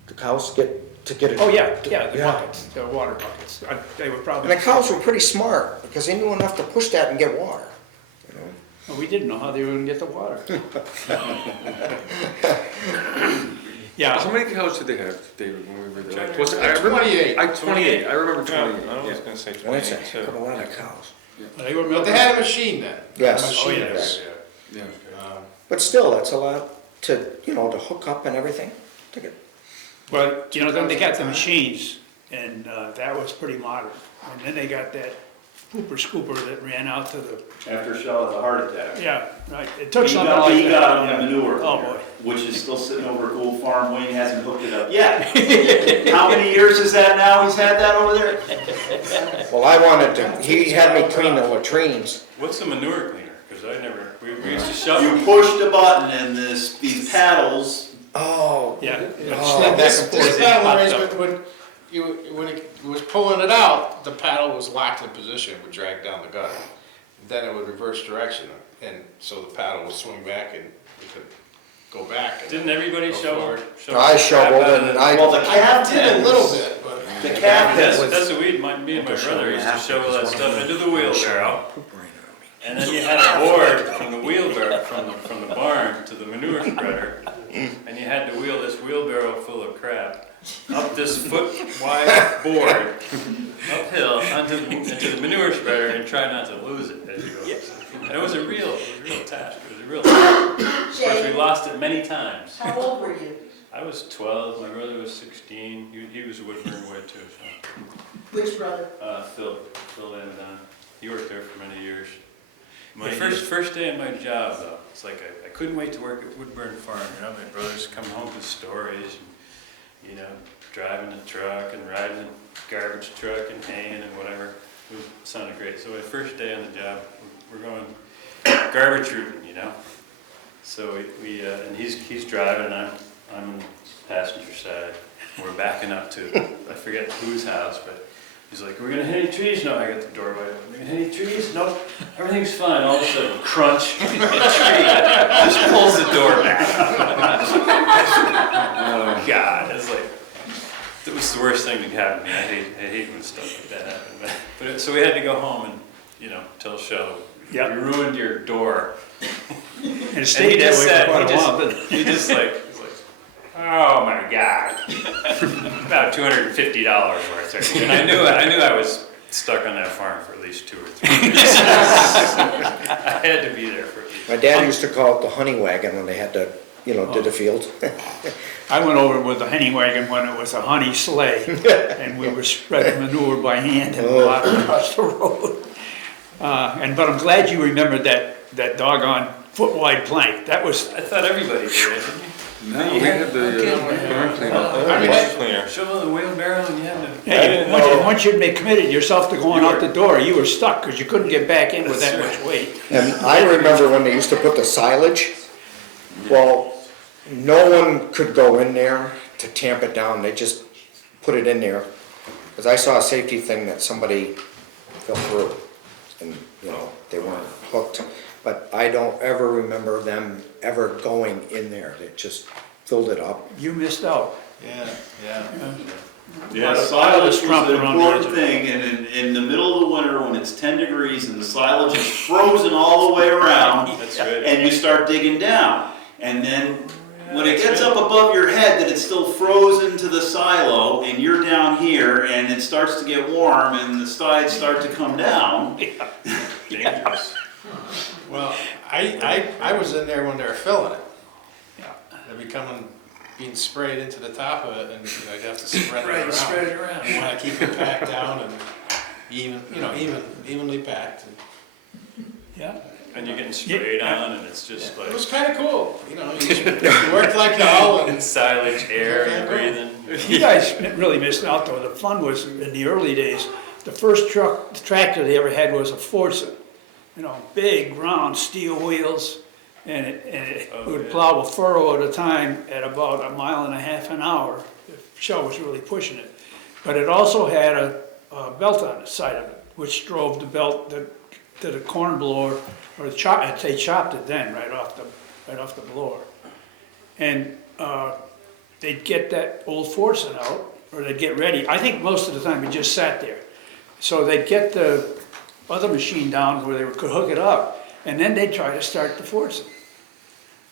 the cows get it. Oh, yeah, the buckets, the water buckets. They were probably. And the cows were pretty smart, because they knew enough to push that and get water, you know. Well, we didn't know how they were gonna get the water. Yeah. How many cows did they have, David, when we were there? Jack. Was it, I remember, 28. 28. I remember 28. I was Yeah. gonna say And 28 that's too. a lot of cows. They were But milking. they had a machine then. Yes. Oh, yes. Yeah. But still, that's a lot to hook up and everything, to get. Well, then they got the machines, and that was pretty modern. And then they got that hooper scooper that ran out to the, After Shel had a heart attack. yeah, right. It took He something got, like he that. got him yeah. the manure Oh, cleaner, boy. which is still sitting over at Gould Farm. Wayne hasn't hooked it up yet. How many years is that now he's had that over there? Well, I wanted to, he had me clean the latrines. What's the manure cleaner? Because I never, we used to shovel. You push the button and these paddles, Oh. Yeah. Oh, Slid back This, and forth. this it paddle popped arrangement, up. when it was pulling it out, the paddle was locked in position, would drag down the gutter. Then it would reverse direction, and so the paddle would swing back and it could go back. and Didn't everybody go shovel? forward. I shoveled and well, the I did a little captains, bit, but. the That's, captains, that's what me and my brother used to shovel that stuff into the wheelbarrow. And then you had a board from the wheelbarrow, from the barn to the manure spreader. And you had to wheel this wheelbarrow full of crap up this foot-wide board, uphill, into the manure spreader and try not to lose it as you go. And it was a real task. It was a real task. Of course, we lost it many times. How old were you? I was 12, my brother was 16. He was a Woodburn boy too, so. Which brother? Phil Amidon. He worked there for many years. My first day in my job, though, it's like I couldn't wait to work at Woodburn Farm. You know, my brothers come home with stories, and, you know, driving the truck and riding the garbage truck and haying and whatever. It sounded great. So my first day on the job, we're going garbage rooting, you know. So we and he's driving, and I'm on the passenger side. We're backing up to I forget whose house, but. He's like, are we gonna hit any trees? No, I got the door wide open. Are we gonna hit any trees? No, everything's fine. All of a sudden, crunch, a tree just pulls the door back. Oh God, it's like, it was the worst thing that happened to me. I hate when stuff like that happens. But so we had to go home and, you know, tell Shel, Yep. you ruined your door. And it stayed that way for quite a while, didn't it? He just like, oh my God, about $250 worth. And I knew I was stuck on that farm for at least 2 or 3 years. I had to be there for at least. My dad used to call it the honey wagon when they had to, you know, did a field. I went over with the honey wagon when it was a honey sleigh, and we were spreading manure by hand and a lot across the road. But I'm glad you remembered that doggone foot-wide plank. That was, I thought everybody did, didn't you? No, we had the barn cleaner. Shovel the wheelbarrow and you had to. hey, once you'd been committed yourself to going out the door, you were stuck because you couldn't get back in with that much weight. And I remember when they used to put the silage, well, no one could go in there to tamp it down, they just put it in there. Because I saw a safety thing that somebody fell through, and, you know, they weren't hooked. But I don't ever remember them ever going in there, they just filled it up. You missed out. Yeah. yeah, Silage silage is trumpet an on the important edge. thing, and in the middle of the winter when it's 10 degrees and the silage is frozen all the way around, That's right. and you start digging down. And then when it gets up above your head that it's still frozen to the silo and you're down here and it starts to get warm and the sides start to come down. Dangerous. Well, I was in there when they were filling it. Yeah. They'd be being sprayed into the top of it, and I'd have to spread it around. Spread it around. You want to keep it packed down and evenly packed. Yeah. And you're getting sprayed on and it's just It was like kind of cool, you know. You worked like hell, and silage, air, you're breathing. You guys really missed out though. The fun was in the early days, the first tractor they ever had was a Fordson. You know, big round steel wheels, and it would plow a furrow at a time at about 1.5 miles an hour. If Shel was really pushing it. But it also had a belt on the side of it, which drove the belt to the corn blower, or they chopped it then right off the blower. And they'd get that old Fordson out, or they'd get ready. I think most of the time it just sat there. So they'd get the other machine down where they could hook it up, and then they'd try to start the Fordson.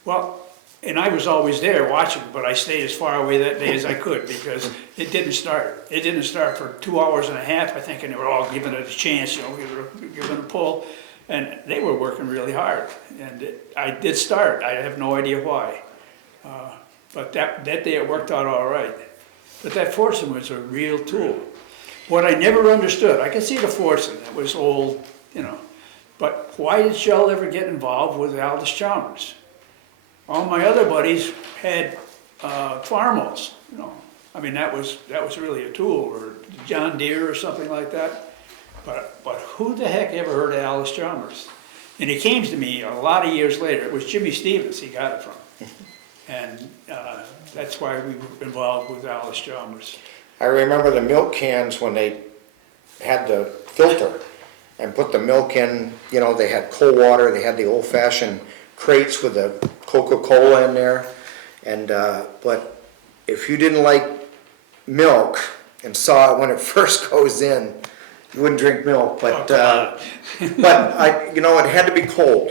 Well, and I was always there watching, but I stayed as far away that day as I could because it didn't start. It didn't start for 2.5 hours, I think, and they were all giving it a chance, you know, giving it a pull, and they were working really hard. And I did start. I have no idea why, but that day it worked out all right. But that Fordson was a real tool. What I never understood, I could see the forcing, it was old, you know, but why did Shel ever get involved with Aldous Chalmers? All my other buddies had farmhouse, you know. I mean, that was really a tool, or John Deere or something like that. But who the heck ever heard of Aldous Chalmers? And it came to me a lot of years later. It was Jimmy Stevens he got it from. And that's why we were involved with Aldous Chalmers. I remember the milk cans when they had the filter and put the milk in, you know, they had cold water, they had the old-fashioned crates with the Coca-Cola in there. And, but if you didn't like milk and saw it when it first goes in, you wouldn't drink milk, but, but you know, it had to be cold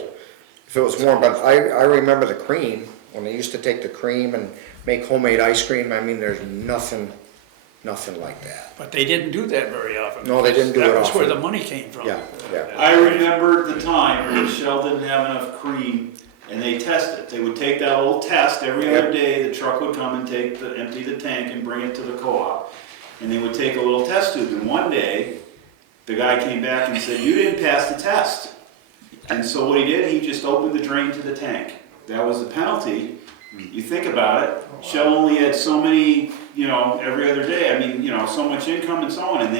if it was warm. But I remember the cream, when they used to take the cream and make homemade ice cream. I mean, there's nothing like that. But they didn't do that very often. No, they didn't do it often. That was where the money came from. Yeah, yeah. I remember the time when Shel didn't have enough cream, and they tested. They would take that little test every other day. The truck would come and empty the tank and bring it to the co-op. And they would take a little test tube. And one day, the guy came back and said, "You didn't pass the test." And so what he did, he just opened the drain to the tank. That was the penalty. You think about it, Shel only had so many, you know, every other day. I mean, you know, so much income and so on. And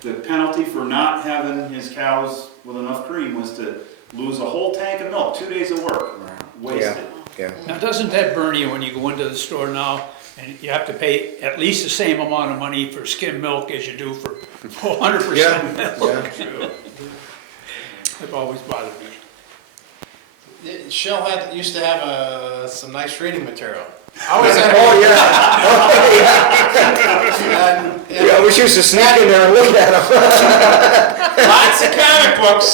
the penalty for not having his cows with enough cream was to lose a whole tank of milk, 2 days of work, wasted. Yeah. Now, doesn't that burn you when you go into the store now and you have to pay at least the same amount of money for skim milk as you do for 100% milk? Yeah. It's always bothered me. Shel used to have some nice reading material. Oh, yeah. Yeah, we used to sneak in there and look at them. Lots of comic books.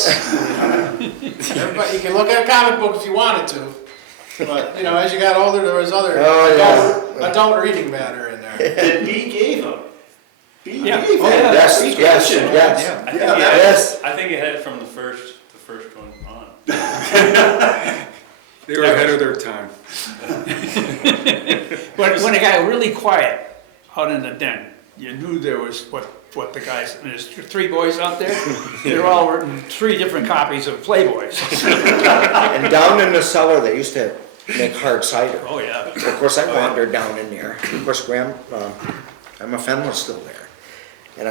Everybody, you can look at comic books if you wanted to. But, you know, as you got older, there was other adult reading matter in there. That Bea gave him. Bea Yeah. gave him. Yes, That's yes, good. yes. I think it had it from the first one on. They were ahead of their time. When it got really quiet out in the den, you knew there was what the guys, and there's 3 boys out there, they're all written 3 different copies of Playboys. And down in the cellar, they used to make hard cider. Oh, yeah. Of course, I wandered down in there. Of course, Grandma Fenn was still there. And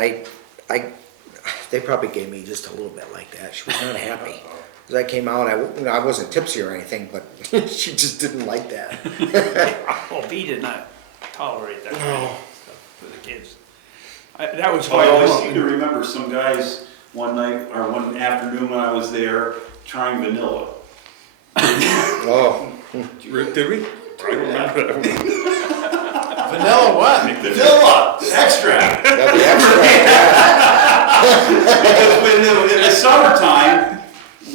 they probably gave me just a little bit like that. She was not happy. As I came out, I wasn't tipsy or anything, but she just didn't like that. Well, Bea did not tolerate that kind of stuff for the kids. That was I why always seem to remember some guys one night or one afternoon when I was there trying vanilla. Oh. Did we? Vanilla what? Vanilla extract. That'd be extra. Because in the summertime,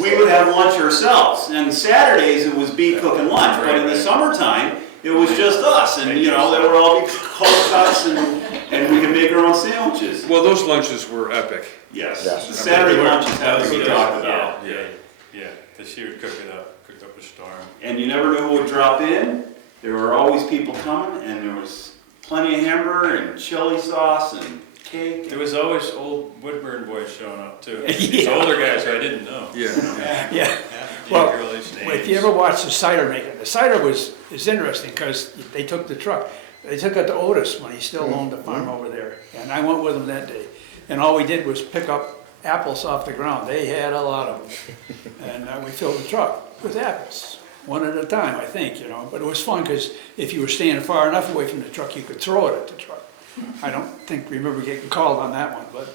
we would have lunch ourselves, and Saturdays it was Bea cooking lunch. But in the summertime, it was just us, and you know, there were all these cold cuts, and we could make our own sandwiches. Well, those lunches were epic. Yes, Yes. the Saturday lunches have to be talked about. Yeah, because she would cook up a storm. And you never knew who would drop in. There were always people coming, and there was plenty of hamburger and chili sauce and cake. There was always old Woodburn boys showing up too. Yeah. Older guys who I didn't know. Yeah. Yeah. Well, Well, if you ever watched the cider making, the cider is interesting because they took the truck. They took it to Otis when he still owned the farm over there. And I went with him that day. And all we did was pick up apples off the ground. They had a lot of them. And we filled the truck with apples, one at a time, I think, you know. But it was fun because if you were standing far enough away from the truck, you could throw it at the truck. I don't remember getting called on that one, but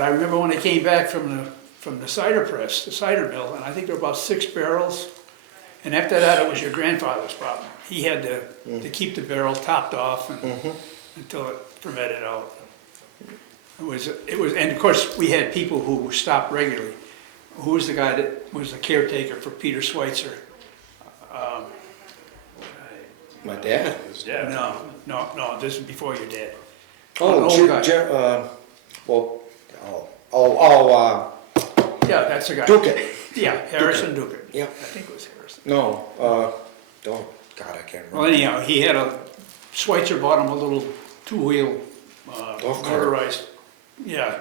I remember when I came back from the cider press, the cider mill, and I think there were about 6 barrels. And after that, it was your grandfather's problem. He had to keep the barrel topped off until it fermented out. It was, and of course, we had people who stopped regularly. Who was the guy that was the caretaker for Peter Schweitzer? My dad. Yeah. No, this is before your dad. Oh, Yeah, that's the guy. Duke. Yeah, Harrison Duke. Yeah. I think it was Harrison. No, God, I can't remember. Well, anyhow, he had Schweitzer bought him a little 2-wheel Golf cart. motorized yeah,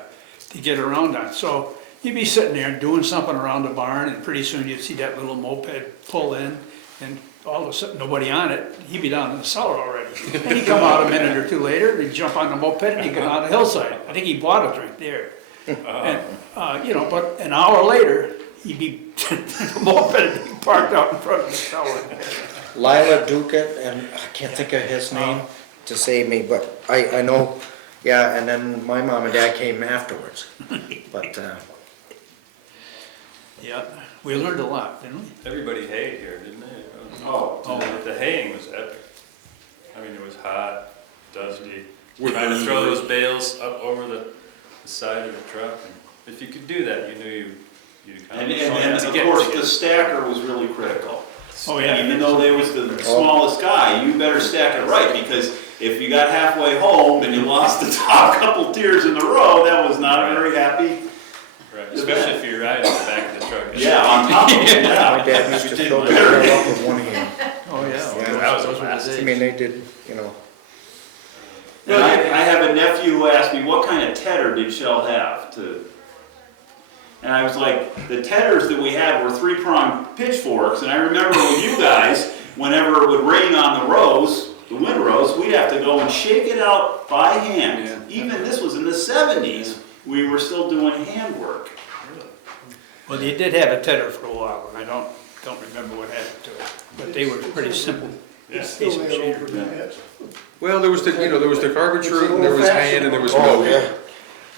to get around on. So you'd be sitting there doing something around the barn, and pretty soon you'd see that little moped pull in, and all of a sudden, nobody on it, he'd be down in the cellar already. And he'd come out a minute or two later, and he'd jump on the moped, and he'd go down the hillside. I think he bought it right there. And, you know, but an hour later, he'd be, the moped would be parked out in front of the cellar. Lila Ducat, and I can't think of his name to save me, but I know, yeah, and then my mom and dad came afterwards. But, Yeah, we learned a lot, didn't we? Everybody hayed here, didn't they? Oh, The haying was epic. I mean, it was hot, dusty. Trying to throw those bales up over the side of the truck. And if you could do that, you knew you'd kind and of. of course, the stacker was really critical. Oh, yeah. Even though they was the smallest guy, you better stack it right, because if you got halfway home and you lost the top couple tiers in the row, that was not a very happy. Right, especially if you're riding in the back of the truck. Yeah, on top of it, my yeah. dad used to fill the barrel up with one hand. Oh, yeah. That was Those were the last. I days. mean, they did, you know, And I have a nephew who asked me, what kind of tedder did Shel have to? And I was like, the tedders that we had were 3-pronged pitchforks, and I remember with you guys, whenever it would rain on the rows, the windrows, we'd have to go and shake it out by hand. Yeah. Even this was in the 70s, we were still doing handwork. Well, they did have a tedder for a while, and I don't remember what happened to it, but they were pretty simple. Yeah. Piece of machinery. Well, there was the, there was the garbage route, and there was hand, and there was mowing.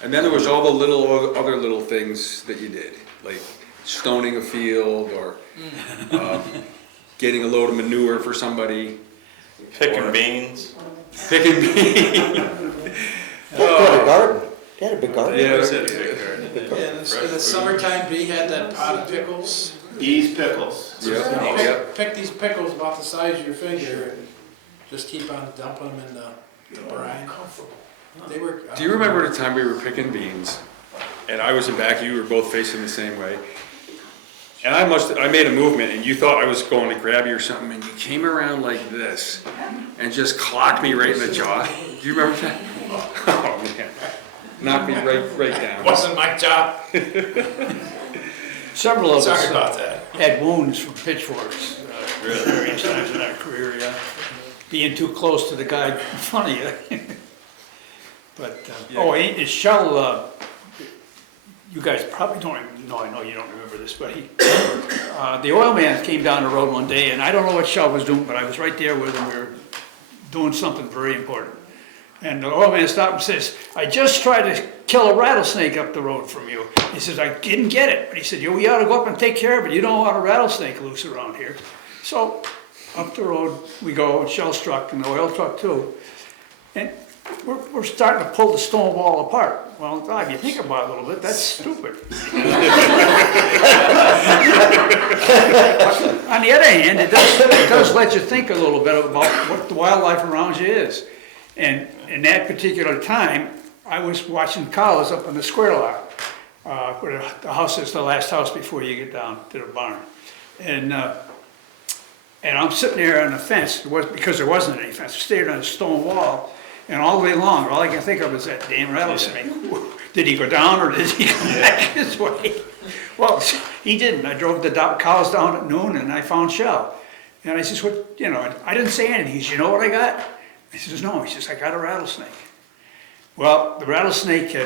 And then there was all the other little things that you did, like stoning a field, or getting a load of manure for somebody. Picking beans. Picking beans. they had a garden, they had a big garden. They always had a big garden. Yeah, in the summertime, Bea had that pot of pickles. Bees pickles. Pick these pickles about the size of your finger and just keep on dumping them in the brine. They were. Do you remember the time we were picking beans, and I was in back, you were both facing the same way, and I made a movement, and you thought I was going to grab you or something, and you came around like this, and just clocked me right in the jaw. Do you remember that? Oh man, knocked me right down. Wasn't my job. Several of us Sorry about that. had wounds from pitchforks, various times in our career, yeah. Being too close to the guy in front of you. But, and Shel, you guys probably don't even know, I know you don't remember this, but the oil man came down the road one day, and I don't know what Shel was doing, but I was right there with him. We were doing something very important. And the oil man stopped and says, I just tried to kill a rattlesnake up the road from you. He says, I didn't get it. But he said, we ought to go up and take care of it. You don't want a rattlesnake loose around here. So up the road we go, and Shel's truck, and the oil truck too. And we're starting to pull the stone wall apart. Well, if you think about it a little bit, that's stupid. On the other hand, it does let you think a little bit about what the wildlife around you is. And in that particular time, I was watching cows up in the square lot, where the house is the last house before you get down to the barn. And I'm sitting there on the fence, because there wasn't any fence, I stayed on a stone wall, and all the way along, all I can think of is that damn rattlesnake. Did he go down, or did he come back his way? Well, he didn't. I drove the cows down at noon, and I found Shel. And I says, what, I didn't say anything. He says, you know what I got? He says, no. He says, I got a rattlesnake. Well, the rattlesnake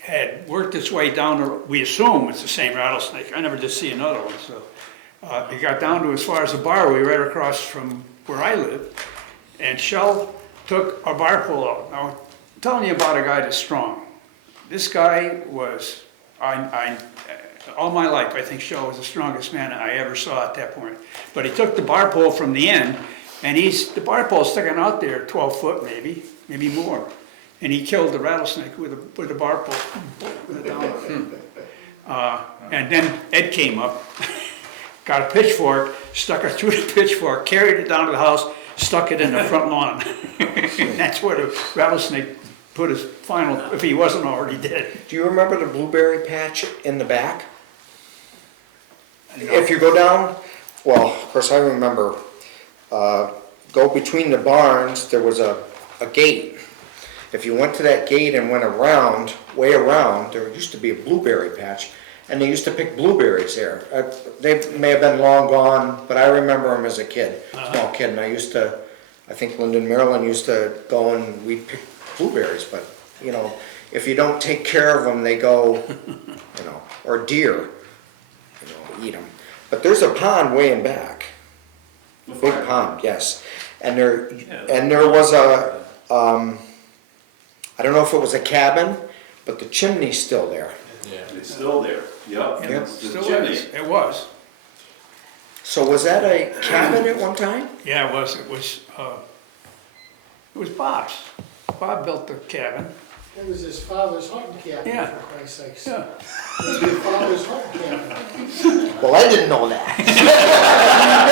had worked its way down, we assume it's the same rattlesnake. I never did see another one, so. It got down to as far as the bar, we right across from where I live, and Shel took a bar pole out. Now, I'm telling you about a guy that's strong. This guy was, all my life, I think Shel was the strongest man I ever saw at that point. But he took the bar pole from the end, and the bar pole's sticking out there 12 foot maybe more. And he killed the rattlesnake with a bar pole. And then Ed came up, got a pitchfork, stuck it through the pitchfork, carried it down to the house, stuck it in the front lawn. And that's where the rattlesnake put his final, if he wasn't already dead. Do you remember the blueberry patch in the back? If you go down, well, of course I remember, go between the barns, there was a gate. if you went to that gate and went around, way around, there used to be a blueberry patch, and they used to pick blueberries there. They may have been long gone, but I remember them as a kid, small kid, and I think Lyndon, Maryland used to go and we'd pick blueberries, but, you know, if you don't take care of them, they go, you know, or deer, you know, eat them. But there's a pond way in back, big pond, yes. And there was a, I don't know if it was a cabin, but the chimney's still there. Yeah. It's still there, yep. Yep. It's the Still chimney. is. It was. So was that a cabin at one time? Yeah, it was. It was Bob's. Bob built the cabin. It was his father's hunting cabin, Yeah. for Christ's sakes. Yeah. It was his father's hunting cabin. Well, I didn't know that. You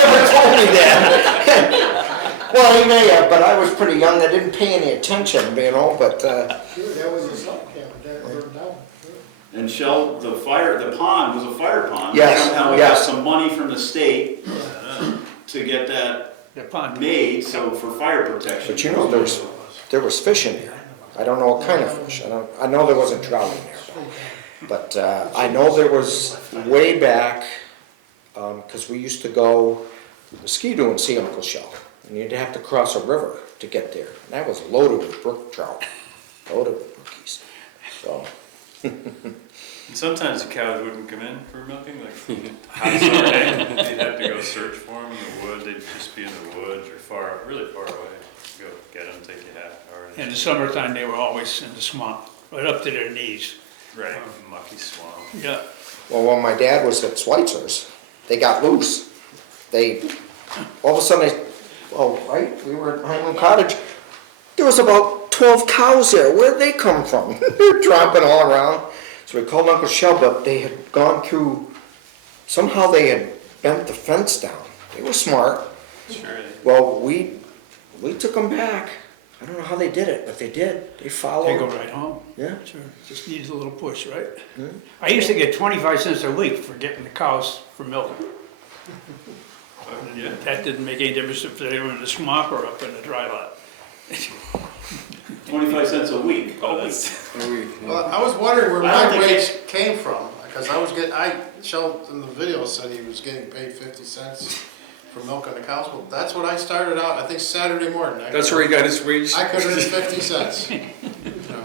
never told me that. Well, he may have, but I was pretty young, I didn't pay any attention, you know, but, Sure, that was his hunting cabin, that burned down. Sure. And Shel, the pond was a fire pond. Yes, Somehow we got yes. some money from the state to get that The pond. made, so for fire protection. but you know, there was fish in there. I don't know what kind of fish, I know there wasn't trout in there. But, I know there was way back, 'cause we used to go ski-doo and see Uncle Shel. And you'd have to cross a river to get there. And that was loaded with brook trout, loaded with brookies. So, And sometimes the cows wouldn't come in for milking, like hot summer day. You'd have to go search for them in the wood. They'd just be in the woods or really far away. Go get them, take you half an hour. In the summertime, they were always in the swamp, right up to their knees. Right, mucky swamp. Yeah. well, when my dad was at Schweitzer's, they got loose. All of a sudden, we were at Highland Cottage, there was about 12 cows there. Where'd they come from? They were dropping all around. So we called Uncle Shel, but they had gone through, somehow they had bent the fence down. They were smart. Sure. Well, we took them back. I don't know how they did it, but they did. They followed. They go right home. Yeah. Sure. Just needs a little push, right? Hmm. I used to get 25 cents a week for getting the cows for milk. Yeah. That didn't make any difference if they were in the swamp or up in the dry lot. 25 cents a week. Oh, that's, Well, I was wondering where I don't my think wage came from, because Shel in the video said he was getting paid 50 cents for milking the cows. Well, that's what I started out, I think Saturday morning. That's where he got his wage? I could earn 50 cents. You know,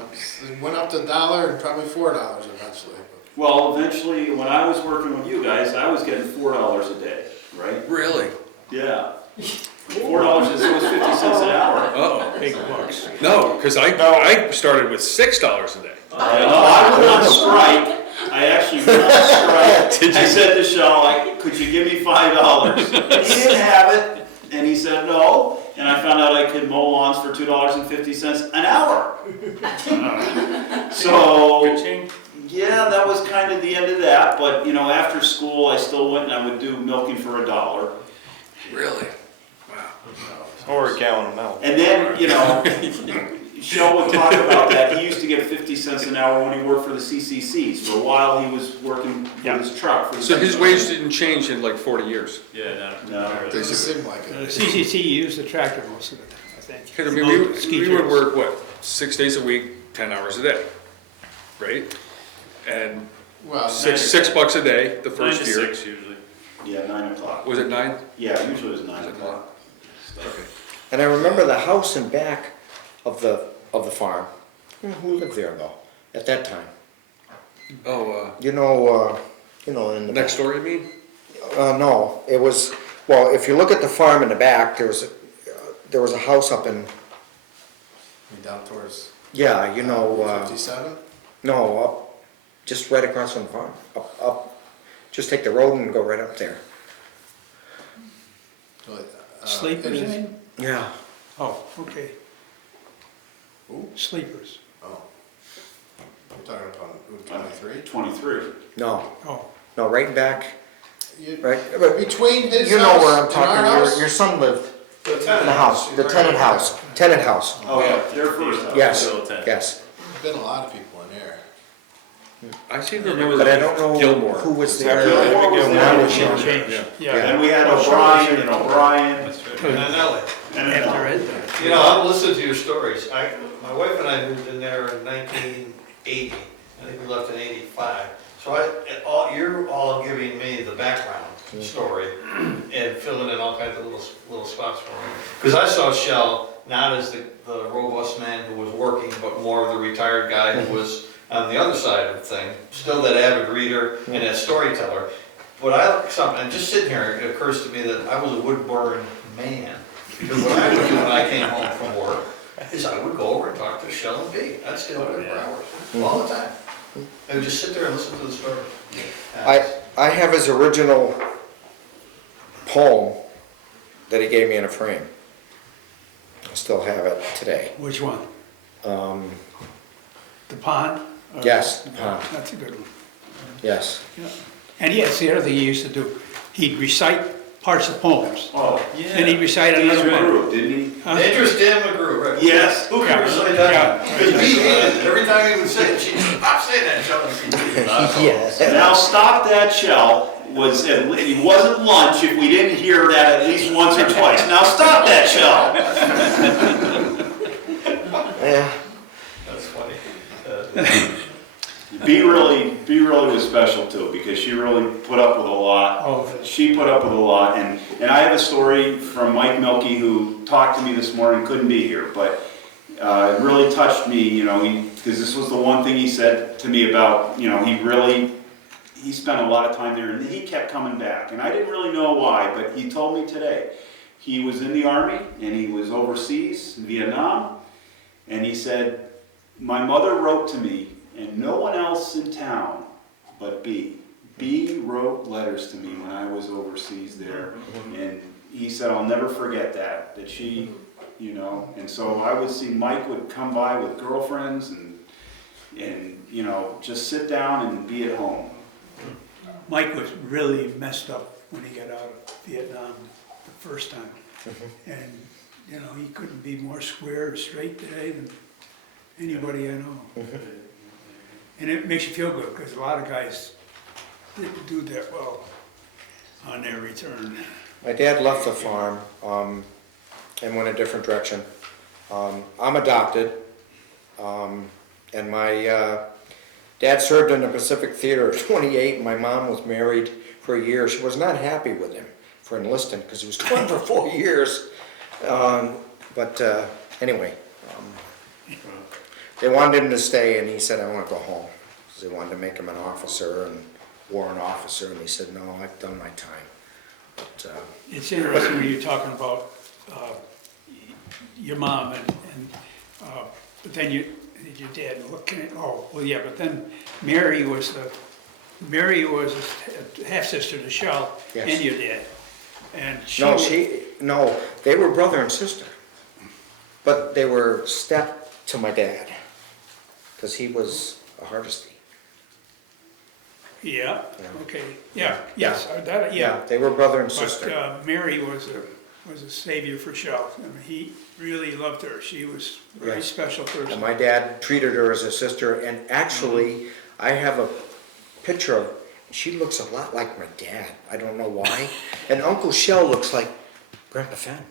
it went up to $1 and probably $4 eventually. Well, eventually, when I was working with you guys, I was getting $4 a day, right? Really? Yeah. $4 is, it was 50 cents an hour. Uh-oh. Big bucks. No, because I started with $6 a day. No, I went on strike. I actually went on strike. I said to Shel, could you give me $5? He didn't have it, and he said no. And I found out I could mow lawns for $2.50 an hour. So, Good-ching. yeah, that was kind of the end of that. But, you know, after school, I still went and I would do milking for $1. Really? Or a gallon of milk. And then, you know, Shel would talk about that. He used to get 50 cents an hour when he worked for the CCCs. For a while, he was working with his truck. For the So his wage didn't change in like 40 years? Yeah, No. It doesn't seem like The it. CCC used the tractor most of the time, I think. Because I mean, Most ski we would trails. work, what, 6 days a week, 10 hours a day, right? And Well, $6 a day the 9 first to year. 6 usually. Yeah, 9 o'clock. Was it 9? Yeah, usually it was 9 o'clock. Okay. And I remember the house in back of the farm. Who lived there though, at that time? Oh, You know, in the next back. door, you mean? No, it was, well, if you look at the farm in the back, there was a house up in, down towards yeah, you know, 57? no, up, just right across from the farm, up, just take the road and go right up there. Sleepers, you mean? Yeah. Oh, okay. Who? Sleepers. Oh. You're talking about Route 23? 23. No, Oh, no, right in back, You- right, but Between his you know house where I'm and our talking, house? your son lived The in the house, the tenant house. Oh, yeah, their first house. Yes, Little tent. yes. There's been a lot of people in there. I seem to remember But I that don't know Gilmore. who was It's there. after that. Gilmore was When I there. was younger. Changed, yeah. Then we had O.Brien and O'Brien. And Ellie. After Ed died. You know, I'm listening to your stories. My wife and I moved in there in 1980. I think we left in 85. So you're all giving me the background story and filling in all kinds of little spots for me. Because I saw Shel not as the robust man who was working, but more of the retired guy who was on the other side of the thing, still that avid reader and that storyteller. But and just sitting here, it occurs to me that I was a Woodburn man. Because what I would do when I came home from work is I would go over and talk to Shel and Bea. I'd stay over there for hours, all the time. I would just sit there and listen to the story. I have his original poem that he gave me in a frame. I still have it today. Which one? Um, The pond? Yes, the pond. That's a good one. yes. Yeah. And yes, the other thing he used to do, he'd recite parts of poems. Oh, Then he'd recite another one. McGrew, didn't he? Huh? Interest Dan McGrew, right? Yes. Who Yeah. can recite that? Yeah. Because Bea hated it. Every time he would say it, she'd stop saying that, Shel. Yes. Now stop that, Shel. It wasn't lunch if we didn't hear that at least once or twice. Now stop that, Shel. Yeah. That's funny. Bea really was special too, because she really put up with a lot. Oh. She put up with a lot, and I have a story from Mike Milky, who talked to me this morning, couldn't be here, but it really touched me, you know, because this was the one thing he said to me about, you know, he spent a lot of time there, and he kept coming back, and I didn't really know why, but he told me today. He was in the Army, and he was overseas in Vietnam, and he said, my mother wrote to me, and no one else in town but Bea. Bea wrote letters to me when I was overseas there, and he said, I'll never forget that she, you know, and so I would see Mike would come by with girlfriends and you know, just sit down and be at home. Mike was really messed up when he got out of Vietnam the first time. And, you know, he couldn't be more square or straight today than anybody I know. And it makes you feel good, because a lot of guys didn't do that well on their return. My dad left the farm and went a different direction. I'm adopted, and my dad served in the Pacific Theater at 28, and my mom was married for a year. She was not happy with him for enlisting, because he was gone for 4 years. But anyway, they wanted him to stay, and he said, I want to go home. Because they wanted to make him an officer, and warrant officer, and he said, no, I've done my time. But, It's interesting when you're talking about your mom but then your dad. But then Mary was a half sister to Shel Yes. and your dad. And no, they were brother and sister, but they were step to my dad, because he was a Hardisty. Yeah. Yeah. Okay. Yeah. Yes. That. Yeah. They were brother and sister. But Mary was a savior for Shel. I mean, he really loved her. She was a very Yes. special person. And my dad treated her as a sister, and actually, I have a picture of, she looks a lot like my dad. I don't know why. And Uncle Shel looks like Grandpa Fenn.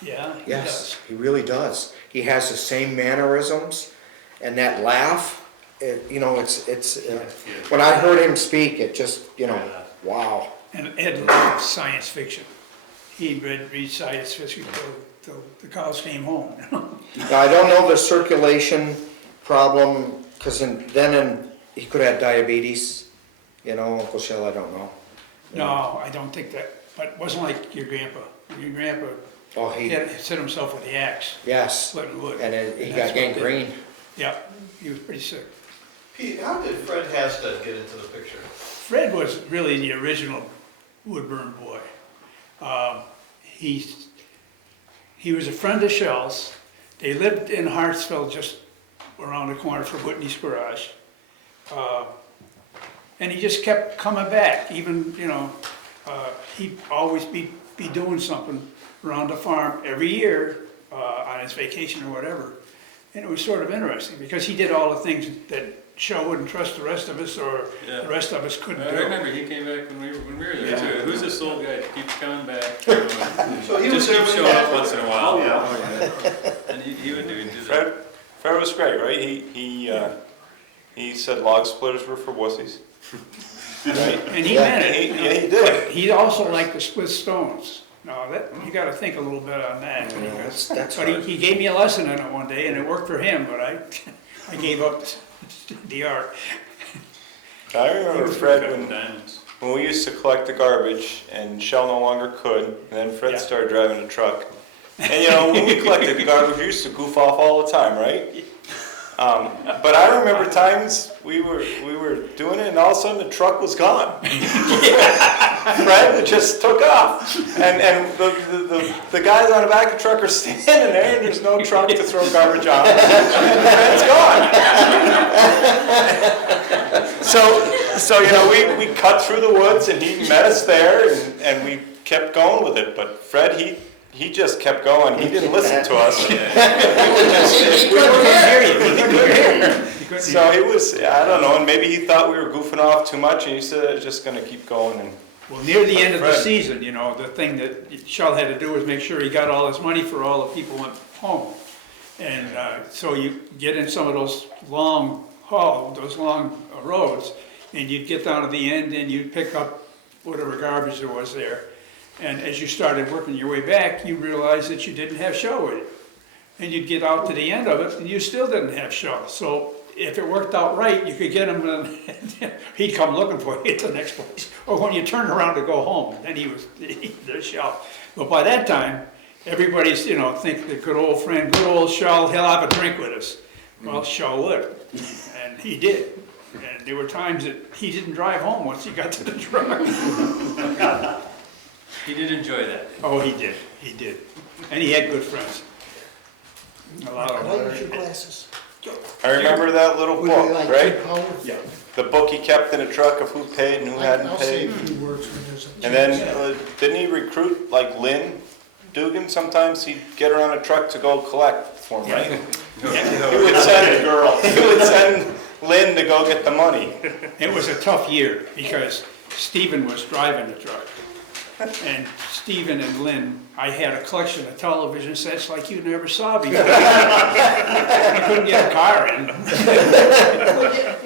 Yeah. He Yes, does. he really does. He has the same mannerisms, and that laugh. You know, when I heard him speak, it just, you know, wow. And Ed loved science fiction. He'd read science fiction till the cows came home. Now, I don't know the circulation problem, because he could have diabetes, you know, Uncle Shel, I don't know. No, I don't think that. But it wasn't like your grandpa. Your grandpa had hit himself with the axe. Yes, Splitting wood. and he that's got what gangrene. Yeah, he was pretty sick. Pete, how did Fred Hasted get into the picture? Fred was really the original Woodburn boy. He was a friend of Shel's. They lived in Hartsville, just around the corner from Whitney's garage. And he just kept coming back, even, you know, he'd always be doing something around the farm every year on his vacation or whatever. And it was sort of interesting, because he did all the things that Shel wouldn't trust the rest of us, or Yeah. the rest of us couldn't I do it. remember he came back when we were there Yeah. too. Who's this old guy that keeps coming back? So he was Just keeps there showing when up you- once in a while. Oh, yeah. And he would do that. Fred was great, right? He said log splitters were for wussies. Right? And he Yeah. meant it. Yeah, he did. He also liked to split stones. No, you gotta think a little bit on that. That's But he gave me a lesson on it one day, and it worked for him, but I gave up the art. I remember Fred Cutting when diamonds. we used to collect the garbage and Shel no longer could, and then Fred Yeah. started driving a truck. And you know, when we collected the garbage, we used to goof off all the time, right? But I remember times we were doing it, and all of a sudden the truck was gone. Fred just took off, and the guys on the back of the truck are standing there, and there's no truck to throw garbage on, and Fred's gone. So you know, we cut through the woods, and he met us there, and we kept going with it. But Fred, he just kept going. He didn't listen to us. So he was, I don't know, and maybe he thought we were goofing off too much, and he said I was just going to keep going. And Well, near the end of the Fred. season, you know, the thing that Shel had to do was make sure he got all his money for all the people went home. And so you get in some of those long roads, and you'd get down to the end and you'd pick up whatever garbage there was there. And as you started working your way back, you realized that you didn't have Shel with you. And you'd get out to the end of it, and you still didn't have Shel. So if it worked out right, you could get him, and he'd come looking for you at the next place. Or when you turned around to go home, then there's Shel. But by that time, everybody's, you know, think the good old friend, good old Shel, he'll have a drink with us. Well, Shel would, and he did. And there were times that he didn't drive home once he got to the truck. He did enjoy that. Oh, he did, and he had good friends. A lot of them. glasses. I remember that little book, right? Yeah. The book he kept in a truck of who paid and who hadn't paid. And then, didn't he recruit like Lynn Dugan? Sometimes he'd get her on a truck to go collect for him, right? He would send Lynn to go get the money. It was a tough year because Stephen was driving the truck. And Stephen and Lynn, I had a collection of television sets like you never saw before. I couldn't get a car in.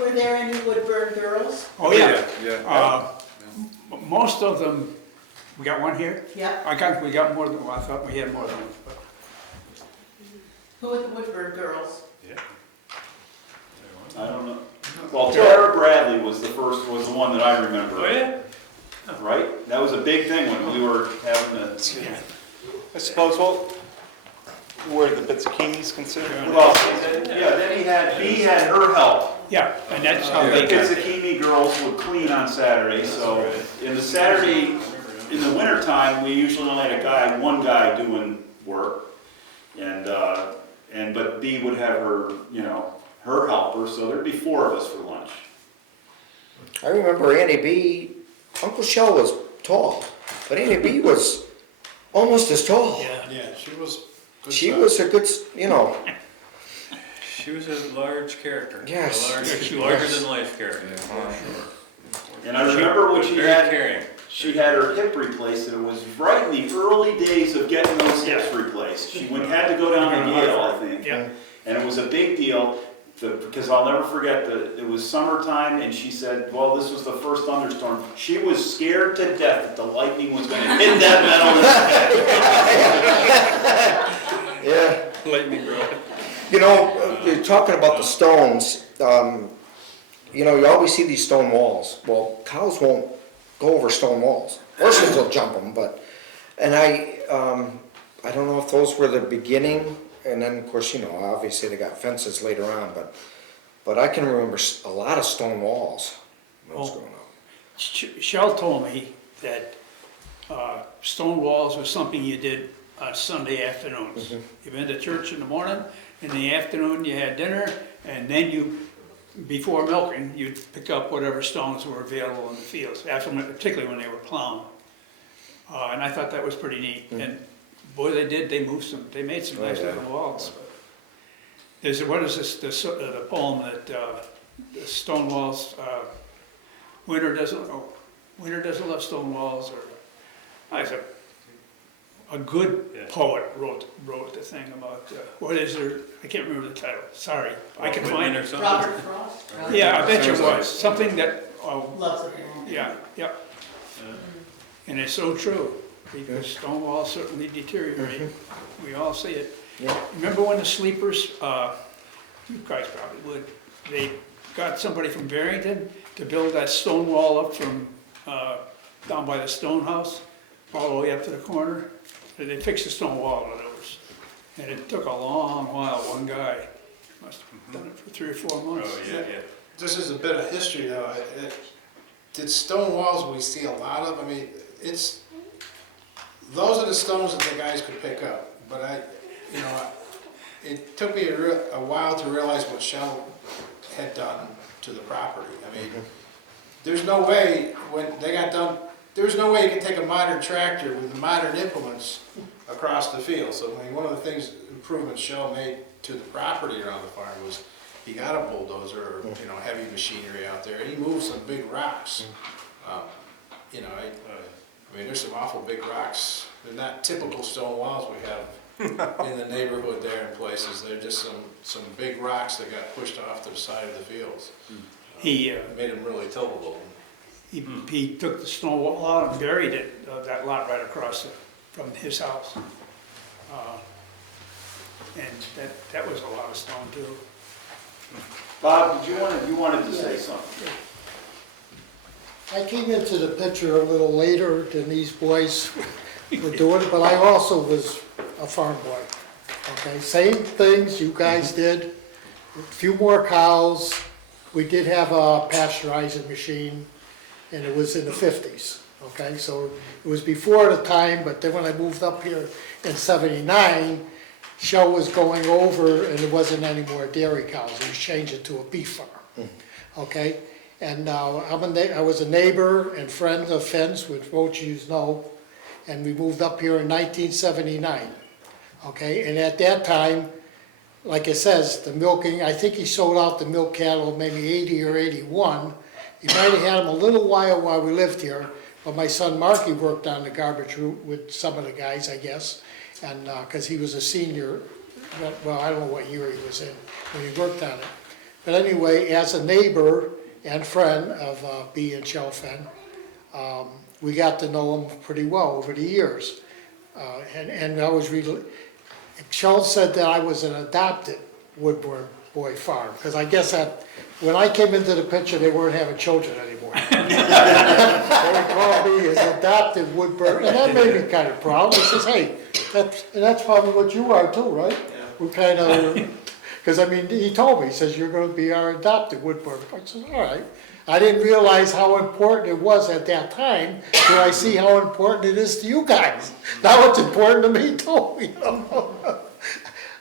Were there any Woodburn girls? Oh, yeah. Yeah. Most of them, we got one here? Yeah. We got more than one. I thought we had more than one. But Who were the Woodburn girls? I don't know. Well, Tara Bradley was the one that I remember. Oh, yeah? Right? That was a big thing when we were having the, I suppose, well, were the Pizzicanis considered? well, yeah, then Bea had her help. yeah, and that's how The they got. Pizzakini girls would clean on Saturday, so in the wintertime, we usually only had one guy doing work. But Bea would have her, you know, her helper, so there'd be 4 of us for lunch. I remember Annie B. Uncle Shel was tall, but Annie B. was almost as tall. Yeah, she was good. She size. was a good, you know. She was a large character. Yes. Larger than life character. And I remember when she Very had caring. She had her hip replaced, and it was right in the early days of getting those hips replaced. She had to go down to Yale, I think. Yeah. And it was a big deal, because I'll never forget that it was summertime, and she said, well, this was the first thunderstorm. She was scared to death that the lightning was going to hit that metal. Yeah. Lightning rod. You know, you're talking about the stones. You know, you always see these stone walls. Well, cows won't go over stone walls. Horses will jump them, and I don't know if those were the beginning, and then of course, you know, obviously they got fences later on, but I can remember a lot of stone walls when I was growing up. Shel told me that stone walls was something you did on Sunday afternoons. You went to church in the morning, in the afternoon you had dinner, and then before milking, you'd pick up whatever stones were available in the fields, particularly when they were plowing. And I thought that was pretty neat. And boy, they made some nice little walls. What is this, the poem that the stone walls, winter doesn't love stone walls, or, I said, a good Yeah. poet wrote the thing about, what is there, I can't remember the title, sorry, I can find Or it. something. Robert Frost. Yeah, I bet you it was, something that, Loves it. yeah, yep. And it's so true, because stone walls certainly deteriorate, we all see it. Yeah. Remember when the sleepers, you guys probably would, they got somebody from Barrington to build that stone wall up from, down by the stone house, all the way up to the corner? And they fixed the stone wall, in other words. And it took a long while, one guy must have done it for 3 or 4 months. Oh, yeah, yeah. Just as a bit of history though, did stone walls we see a lot of? I mean, those are the stones that the guys could pick up. But it took me a while to realize what Shel had done to the property. I mean, there's no way, when they got done, there's no way you could take a modern tractor with the modern implements across the field. So I mean, one of the improvements Shel made to the property around the farm was he got a bulldozer or, heavy machinery out there, and he moved some big rocks. I mean, there's some awful big rocks. They're not typical stone walls we have in the neighborhood there in places. They're just some big rocks that got pushed off to the side of the fields. He Made them really tillable. he took the stone wall out and buried it, that lot right across from his house. And that was a lot of stone too. Bob, you wanted to say something? I came into the picture a little later than these boys were doing it, but I also was a farm boy. Okay, same things you guys did, a few more cows. We did have a pasteurizing machine, and it was in the 50s. Okay, so it was before the time, but then when I moved up here in '79, Shel was going over, and there wasn't any more dairy cows. He was changing to a beef farm. Okay, and I was a neighbor and friend of Finn's, which most of you know, and we moved up here in 1979. Okay, and at that time, like it says, the milking, I think he sold out the milk cattle maybe 80 or 81. He might have had them a little while we lived here, but my son Marky worked on the garbage route with some of the guys, I guess, and because he was a senior, well, I don't know what year he was in when he worked on it. But anyway, as a neighbor and friend of Bea and Shel Fenn, we got to know him pretty well over the years. And I was really, Shel said that I was an adopted Woodburn boy farm, because I guess that when I came into the picture, they weren't having children anymore. They called me as adopted Woodburn, and that made me kind of proud. He says, hey, that's probably what you are too, right? Yeah. We kind of, because I mean, he told me, he says, you're going to be our adopted Woodburn. I said, all right. I didn't realize how important it was at that time, till I see how important it is to you guys. Now it's important to me too, you know.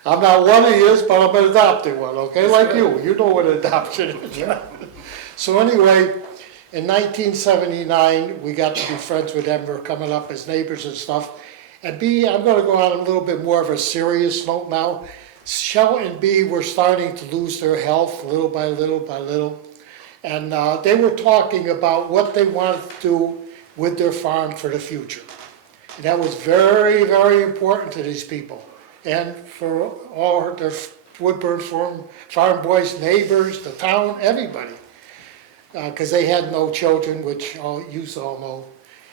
I'm not one of yours, but I'm an adopted one, okay? Like you. You know what adoption is. So anyway, in 1979, we got to be friends with them. We're coming up as neighbors and stuff. And Bea, I'm going to go on a little bit more of a serious note now. Shel and Bea were starting to lose their health little by little by little. And they were talking about what they wanted to do with their farm for the future. And that was very, very important to these people. And for all their Woodburn Farm Boys, neighbors, the town, everybody. Because they had no children, which you all know.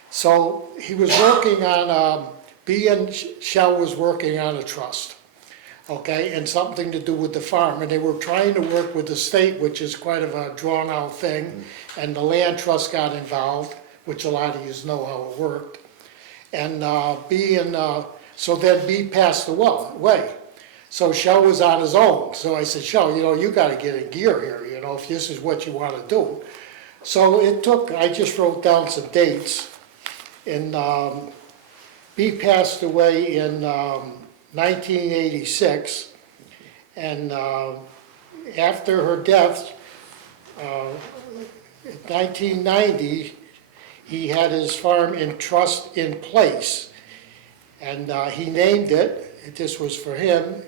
So he was working on, Bea and Shel was working on a trust. Okay, and something to do with the farm. And they were trying to work with the state, which is quite of a drawn out thing. And the land trust got involved, which a lot of you know how it worked. And Bea and, so then Bea passed away. So Shel was on his own. So I said, Shel, you got to get in gear here, if this is what you want to do. So it took, I just wrote down some dates. And Bea passed away in 1986. And after her death, in 1990, he had his farm in trust in place. And he named it, this was for him,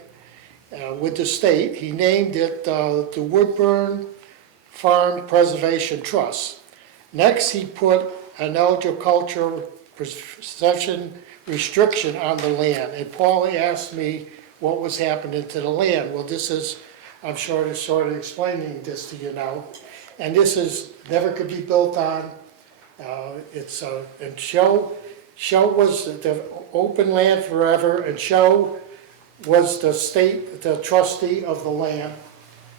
with the state, he named it the Woodburn Farm Preservation Trust. Next, he put an agricultural possession restriction on the land. And Paul asked me what was happening to the land. Well, this is, I'm sort of explaining this to you now. And this is, never could be built on. And Shel was the open land forever, and Shel was the trustee of the land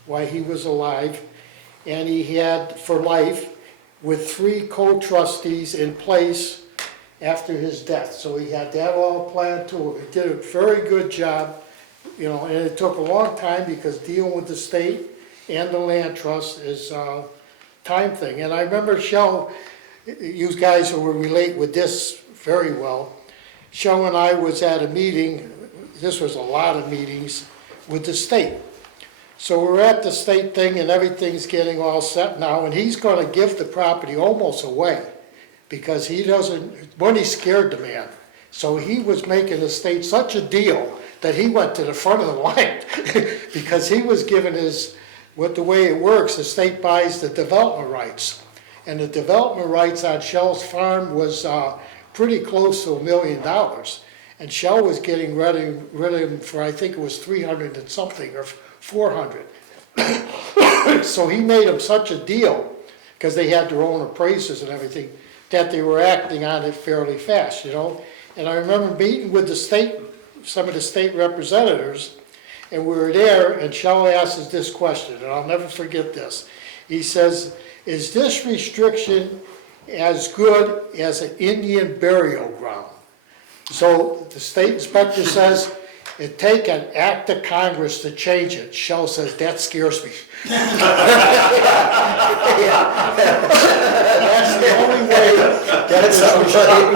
while he was alive. And he had for life with 3 co-trustees in place after his death. So he had that all planned too. He did a very good job, you know, and it took a long time because dealing with the state and the land trust is a time thing. And I remember Shel, you guys who will relate with this very well, Shel and I was at a meeting, this was a lot of meetings, with the state. So we're at the state thing and everything's getting all set now, and he's gonna give the property almost away because he doesn't, money scared the man. So he was making the state such a deal that he went to the front of the line because he was given his, the way it works, the state buys the development rights. And the development rights on Shel's farm was pretty close to $1 million. And Shel was getting rid of him for, I think it was 300 and something, or 400. So he made him such a deal, because they had their own appraisers and everything, that they were acting on it fairly fast, you know. And I remember meeting with the state, some of the state representatives, and we were there, and Shel asked us this question, and I'll never forget this. He says, is this restriction as good as an Indian burial ground? So the state inspector says, it'd take an act of Congress to change it. Shel says, that scares me. That's the only way that is restricted.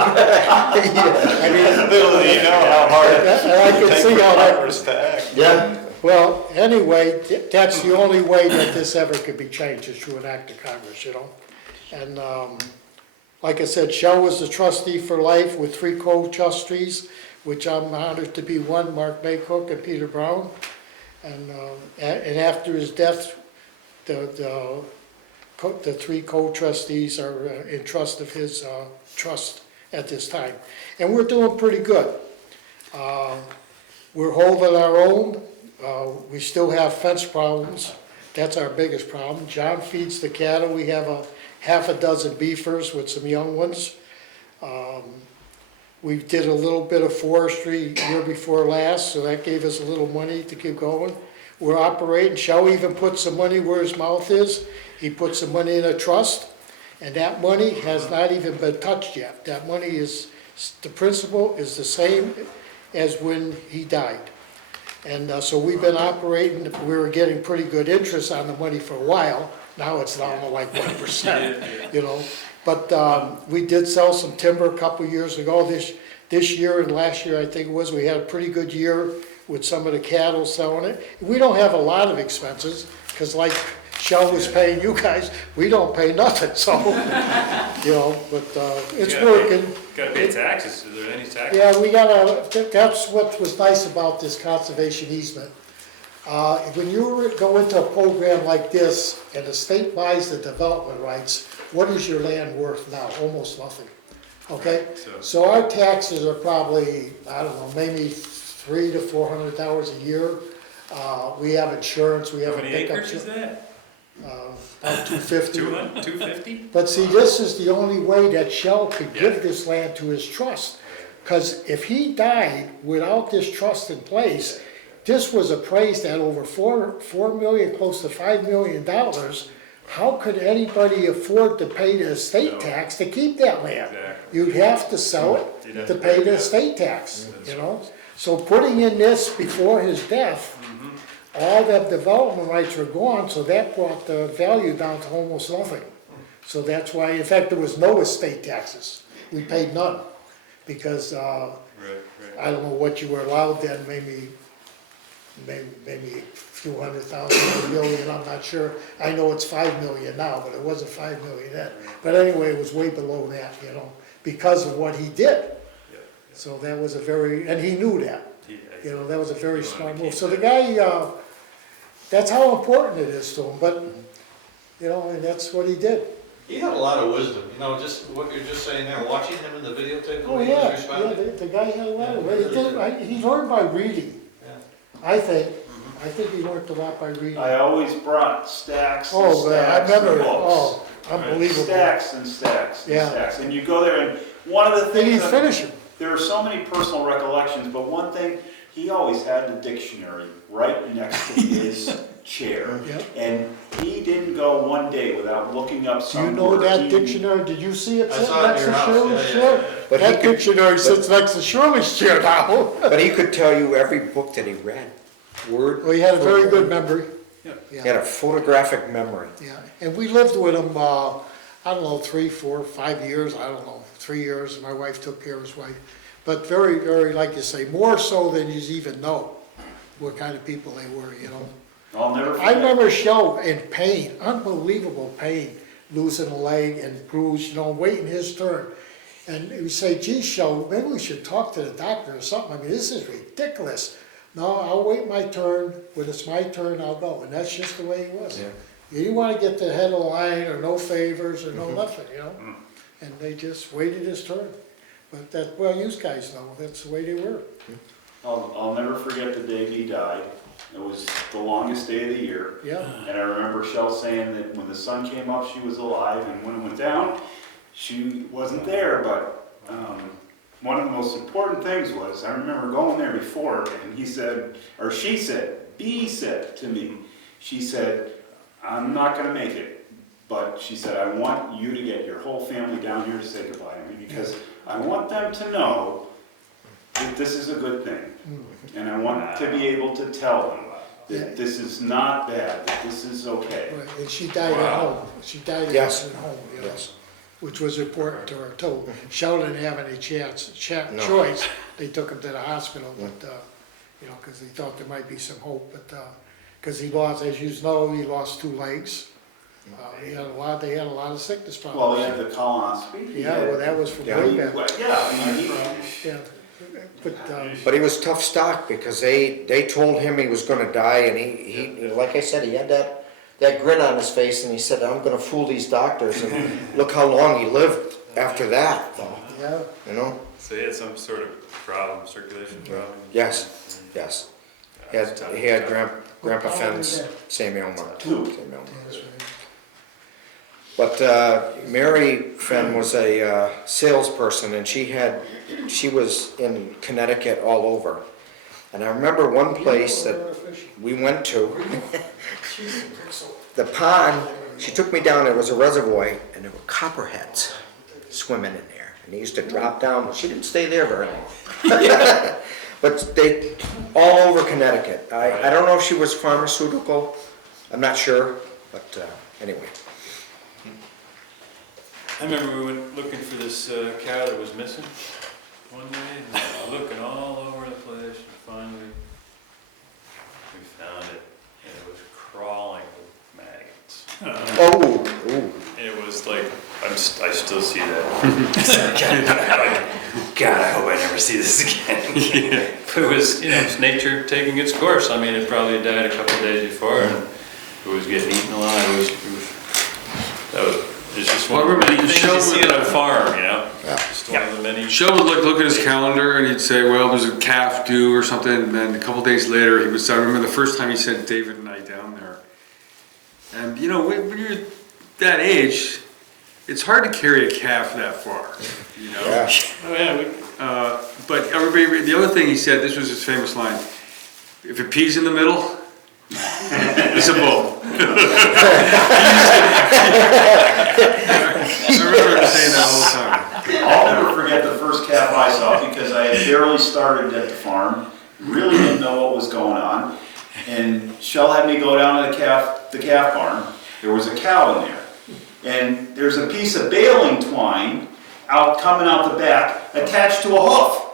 I mean, Little do you know how hard it and I can takes see for how that, Congress to act. Yeah. well, anyway, that's the only way that this ever could be changed, is through an act of Congress, you know? And like I said, Shel was the trustee for life with 3 co-trustees, which I'm honored to be one, Mark Makuc and Peter Brown. And after his death, the 3 co-trustees are in trust of his trust at this time. And we're doing pretty good. We're holding our own. We still have fence problems. That's our biggest problem. John feeds the cattle. We have a half a dozen beefers with some young ones. We did a little bit of forestry year before last, so that gave us a little money to keep going. We're operating. Shel even put some money where his mouth is. He put some money in a trust, and that money has not even been touched yet. That money is, the principal is the same as when he died. And so we've been operating. We were getting pretty good interest on the money for a while. Now it's down to like 1%, you know. But we did sell some timber a couple of years ago. This year and last year, I think it was, we had a pretty good year with some of the cattle selling it. We don't have a lot of expenses, because like Shel was paying you guys, we don't pay nothing, so, you know, but it's working. Gotta pay taxes, is there any taxes? Yeah, we gotta, that's what was nice about this conservation easement. When you go into a program like this, and the state buys the development rights, what is your land worth now? Almost nothing, okay? So our taxes are probably, I don't know, maybe $300,000 to $400,000 a year. We have insurance, we have How a many pickup. acres is that? About 250. 250? But see, this is the only way that Shel could give this land to his trust. Because if he died without this trust in place, this was appraised at over $4 million, close to $5 million. How could anybody afford to pay the estate tax to keep that land? Exactly. You'd have to sell it to pay the estate tax, you know? So putting in this before his death, all that development rights were gone, so that brought the value down to almost nothing. So that's why, in fact, there was no estate taxes. We paid none, because I don't know what you were allowed then, maybe a few $100,000, $1 million, I'm not sure. I know it's $5 million now, but it wasn't $5 million then. But anyway, it was way below that, you know, because of what he did. So that was a very, and he knew that. You know, that was a very smart move. So the guy, that's how important it is to him. But you know, and that's what he did. He had a lot of wisdom, you know, just what you're just saying there, watching him in the videotape, the Oh, way he yeah, was yeah, responding. the guy had a lot of, he learned by reading, Yeah. I think. I think he learned a lot by reading. I always brought stacks and Oh, man, I stacks of remember, books. oh, unbelievable. Stacks and stacks and Yeah. stacks. And you go there and one of the And things, he'd that- finish them. there are so many personal recollections, but one thing, he always had the dictionary right next to his chair. Yeah. And he didn't go one day without looking up Do you some know word. that He- dictionary, did you see it I sitting saw it in next your to house, Shirley's yeah, chair? yeah, But he That could- dictionary sits next to Shirley's chair now. But he could tell you every book that he read, word. Well, he had a for very word. good memory. He had a photographic memory. Yeah, and we lived with him, I don't know, 3, 4, 5 years, I don't know, 3 years, my wife took care of his wife. But very, very, like you say, more so than you even know what kind of people they were, you know. I'll never forget. I remember Shel in pain, unbelievable pain, losing a leg and bruise, you know, waiting his turn. And he would say, gee, Shel, maybe we should talk to the doctor or something, I mean, this is ridiculous. No, I'll wait my turn, when it's my turn, I'll go, and that's just the way he was. Yeah. You didn't wanna get the head of the line, or no favors, or no nothing, you know? And they just waited his turn. But that, well, you guys know, that's the way they were. I'll never forget the day he died. It was the longest day of the year. Yeah, And I remember Shel saying that when the sun came up, she was alive, and when it went down, she wasn't there. But one of the most important things was, I remember going there before, and he said, or she said, Bea said to me, she said, I'm not gonna make it, but she said, I want you to get your whole family down here to say goodbye to me, because I want them to know that this is a good thing. And I want to be able to tell them that this is not bad, that this is okay. right, and she died at home, she died Yes. at home, you know? Yes. Which was important to her too. Shel didn't have any No. choice, they took him to the hospital, but, you know, cause they thought there might be some hope, but, cause he lost, as you know, he lost 2 legs. They had a lot of sickness Well, problems. he had the colonoscopy. he Yeah, had- well, that was from Yeah. way back, Yeah, I mean, yeah. But, But he was tough stock because they told him he was gonna die and he, like I said, he had that grin on his face and he said, I'm gonna fool these doctors and look how long he lived after that, though, yeah, you know? So he had some sort of problem, circulation problem? Yes, yes. He had Grandpa Fenn's same ailment. Two. Same ailment. that's right. But Mary Fenn was a salesperson and she was in Connecticut all over. And I remember one place that we went to, the pond, she took me down, there was a reservoir and there were copperheads swimming in there. And they used to drop down, but she didn't stay there very long. But they, all over Connecticut. I don't know if she was pharmaceutical, I'm not sure, but anyway. I remember we went looking for this cow that was missing one day, and looking all over the place, and finally we found it, and it was crawling with maggots. Oh, ooh. And it was like, I still see that. God, I hope I never see this again. But it was, you know, it's nature taking its course. I mean, it probably died a couple of days before, and it was getting eaten alive. It's just one of the many things you see on a farm, you know? Just one of the many. Shel would look at his calendar and he'd say, well, there's a calf due or something, and then a couple days later, I remember the first time he sent David and I down there. And you know, when you're that age, it's hard to carry a calf that far, you know? Yeah. Oh, yeah, But everybody, the other thing he said, this was his famous line, if it pees in the middle, it's a bull. I remember him saying that all the time. I'll never forget the first calf I saw because I had barely started at the farm, really didn't know what was going on. And Shel had me go down to the calf barn. There was a cow in there. And there's a piece of baling twine coming out the back attached to a hoof.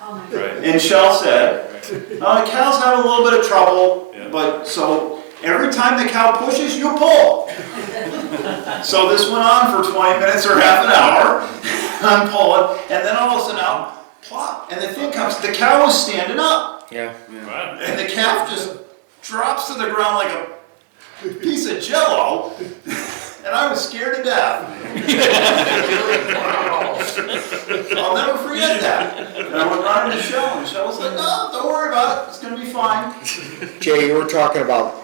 Oh my God. right. And Shel said, the cow's having a little bit of trouble, Yeah. but so every time the cow pushes, you pull. So this went on for 20 minutes or half an hour. I'm pulling, and then all of a sudden out, plop, and the thing comes, the cow is standing up. Yeah. Wow. And the calf just drops to the ground like a piece of Jell-O, and I was scared to death. I'll never forget that. And I went running to Shel, and Shel was like, "No, don't worry about it. It's gonna be fine." Jay, you were talking about,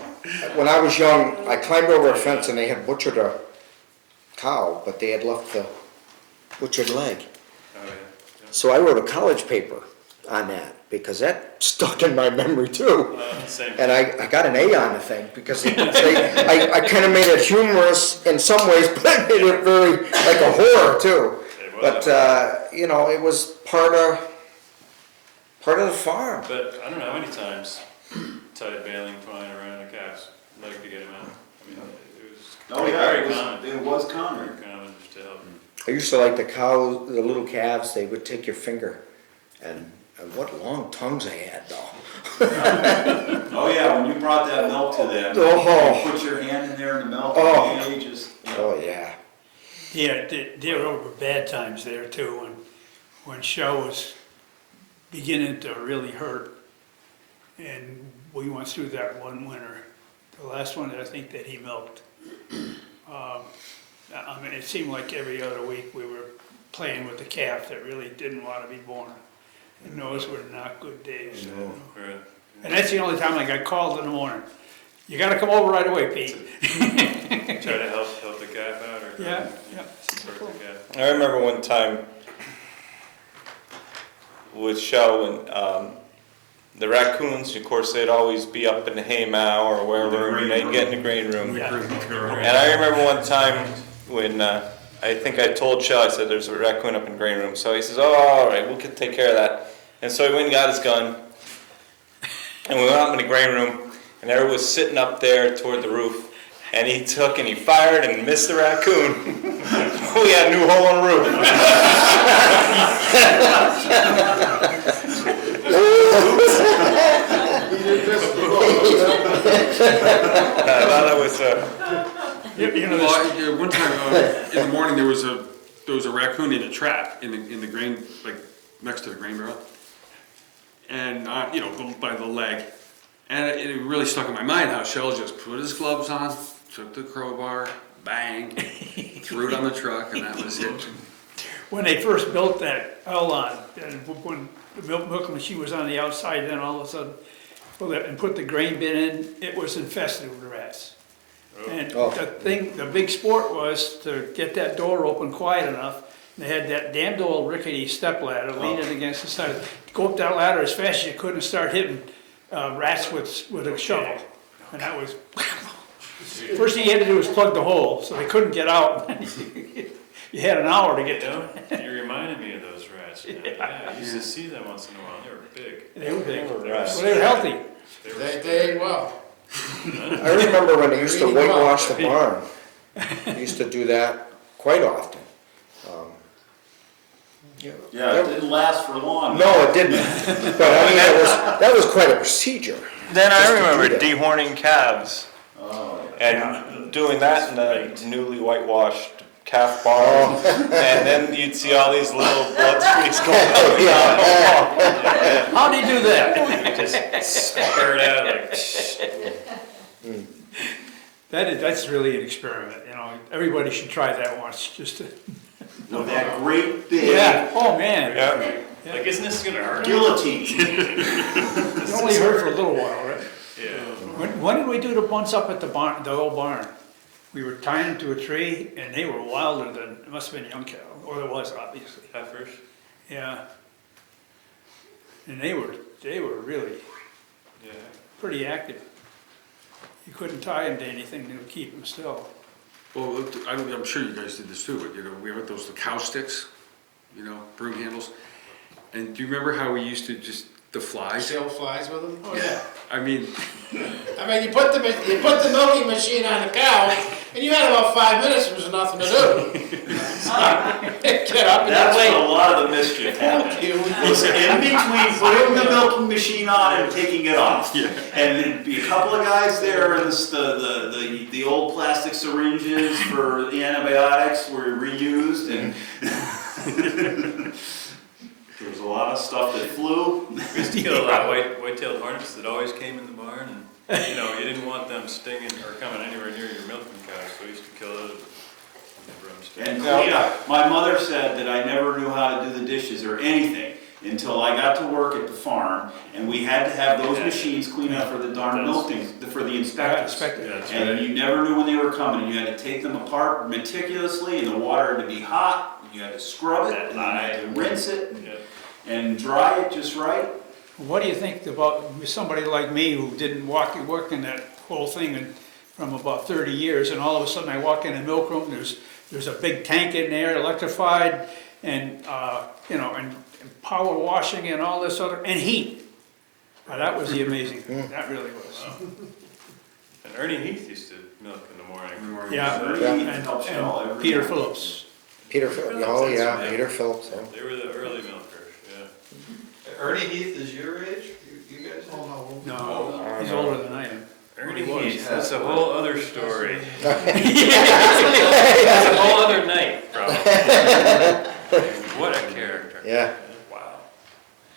when I was young, I climbed over a fence and they had butchered a cow, but they had left the butchered leg. Oh, yeah. So I wrote a college paper on that, because that stuck in my memory too. Same. And I got an A on the thing, because I kind of made it humorous in some ways, but I made it very, like a horror too. But, you know, it was part of the farm. But I don't know how many times tied baling twine around a calf's leg to get him out. I mean, it was Oh yeah, very it was common. common. Very common just to help. I used to like the cows, the little calves, they would take your finger, and what long tongues they had though. Oh yeah, when you brought that milk to them, Oh. you put your hand in there in the milk, Oh. and they just. Oh, yeah. Yeah, there were bad times there too, when Shel was beginning to really hurt. And we went through that one winter, the last one that I think that he milked. I mean, it seemed like every other week we were playing with the calf that really didn't want to be born. And those were not good days. No. Right. And that's the only time I got called in the morning. You gotta come over right away, Pete. Try to help the calf out or Yeah. sort the calf. I remember one time with Shel when the raccoons, of course, they'd always be up in the hay mow or wherever, and they'd get in the grain room. Yeah. And I remember one time when I think I told Shel, I said, "There's a raccoon up in the grain room." So he says, "Oh, all right, we'll take care of that." And so he went and got his gun, and we went up in the grain room, and there was sitting up there toward the roof, and he took and he fired and missed the raccoon. We had a new hole in the roof. I thought that was Well, one time in the morning there was a raccoon in a trap in the grain, like next to the grain barrel, and you know, by the leg, and it really stuck in my mind how Shel just put his gloves on, took the crowbar, bang, threw it on the truck, and that was it. When they first built that Elon, and when the milk machine was on the outside, then all of a sudden, and put the grain bin in, it was infested with rats. And the big sport was to get that door open quiet enough. They had that damned old rickety step ladder leaning against the side. Go up that ladder as fast as you could and start hitting rats with a shovel. And that was, first thing you had to do was plug the hole so they couldn't get out. You had an hour to get to them. You reminded me of those rats. Yeah, I used to see them once in a while. They were big. They were big. They were rats. Well, they were healthy. They ate well. I remember when they used to whitewash the barn. They used to do that quite often. Yeah, it didn't last for long. No, it didn't. But I mean, that was quite a procedure. Then Just I to do remember that. dehorning calves Oh, and doing that in a newly whitewashed calf barn, and then you'd see all these little blood streaks going up and down the wall. How'd he do that? You just spurt out like. That's really an experiment, you know. Everybody should try that once, just to. with that great big Oh, man. Yeah. Like, isn't this gonna hurt? guillotine. It only hurt for a little while, right? Yeah. When did we do the ones up at the barn, the old barn? We were tying them to a tree, and they were wilder than, it must have been young cattle, or it was, obviously. Heifers. Yeah. And they were really Yeah. pretty active. You couldn't tie them to anything to keep them still. Well, I'm sure you guys did this too, but you know, we had those the cow sticks, you know, broom handles. And do you remember how we used to just, the flies? Kill flies with them? Oh, yeah. I mean, You put the milking machine on the cow, and you had about 5 minutes, there was nothing to do. Get up and That's wait. where a lot of the mischief happened. It's in between putting the milking machine on and taking it off. Yeah. And there'd be a couple of guys there, and the old plastic syringes for the antibiotics were reused, and there was a lot of stuff that flew. We used to kill a lot of white-tailed hornets that always came in the barn, and You know, you didn't want them stinging or coming anywhere near your milking cows, so we used to kill those with broomsticks. And yeah, my mother said that I never knew how to do the dishes or anything until I got to work at the farm, and we had to have those machines clean up for the darn milking, for the inspectors. And you never knew when they were coming, and you had to take them apart meticulously, and the water had to be hot, you had to scrub it, and then you had to rinse it, and dry it just right. What do you think about somebody like me who didn't work in that whole thing from about 30 years, and all of a sudden I walk in a milk room, there's a big tank in there, electrified, and you know, and power washing and all this other, and heat. Now, that was the amazing thing, that really was. And Ernie Heath used to milk in the morning. Yeah, and Peter Phillips. Peter Phillips, oh yeah, Peter Phillips, yeah. They were the early milkers, yeah. Ernie Heath is your age? You guys? Oh, no. No, he's older than I am. Ernie He was. Heath, that's a whole other story. That's a whole other night, probably. What a character. Yeah. Wow.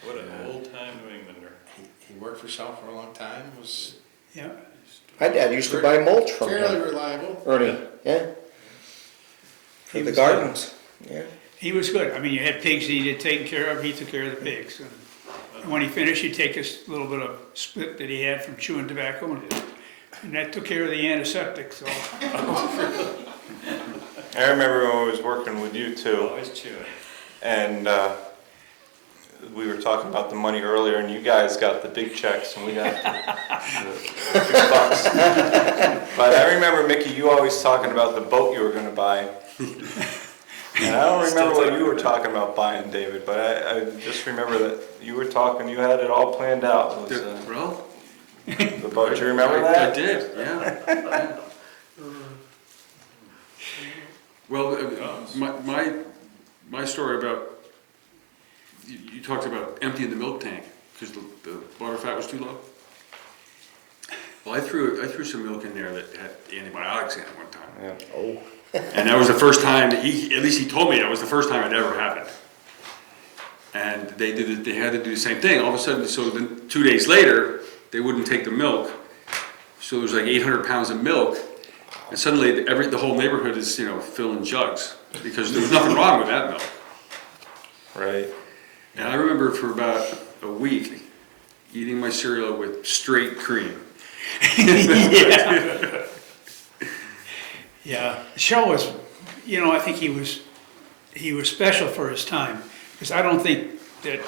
What an old-time New Englander. He worked for Shell for a long time, was Yeah. My dad used to buy mulch from fairly him. reliable. Ernie, yeah. For the gardens, yeah. He was good. I mean, you had pigs he needed taken care of, he took care of the pigs. And when he finished, he'd take this little bit of spit that he had from chewing tobacco, and that took care of the antiseptic, so. I remember when I was working with you too, Always chewing. and we were talking about the money earlier, and you guys got the big checks, and we got the few bucks. But I remember, Micky, you always talking about the boat you were going to buy. And I don't remember what you were talking about buying, David, but I just remember that you were talking, you had it all planned out. It was, the boat, you remember that? I did, yeah. Well, my story about, you talked about emptying the milk tank because the water fat was too low. Well, I threw some milk in there that had antibiotics in it one time. Yeah. Oh. And that was the first time, at least he told me that was the first time it ever happened. And they had to do the same thing. All of a sudden, so then 2 days later, they wouldn't take the milk. So there was like 800 pounds of milk. And suddenly the whole neighborhood is, filling jugs because there was nothing wrong with that milk. Right. And I remember for about a week eating my cereal with straight cream. Yeah, Shel was, I think he was special for his time, because I don't think that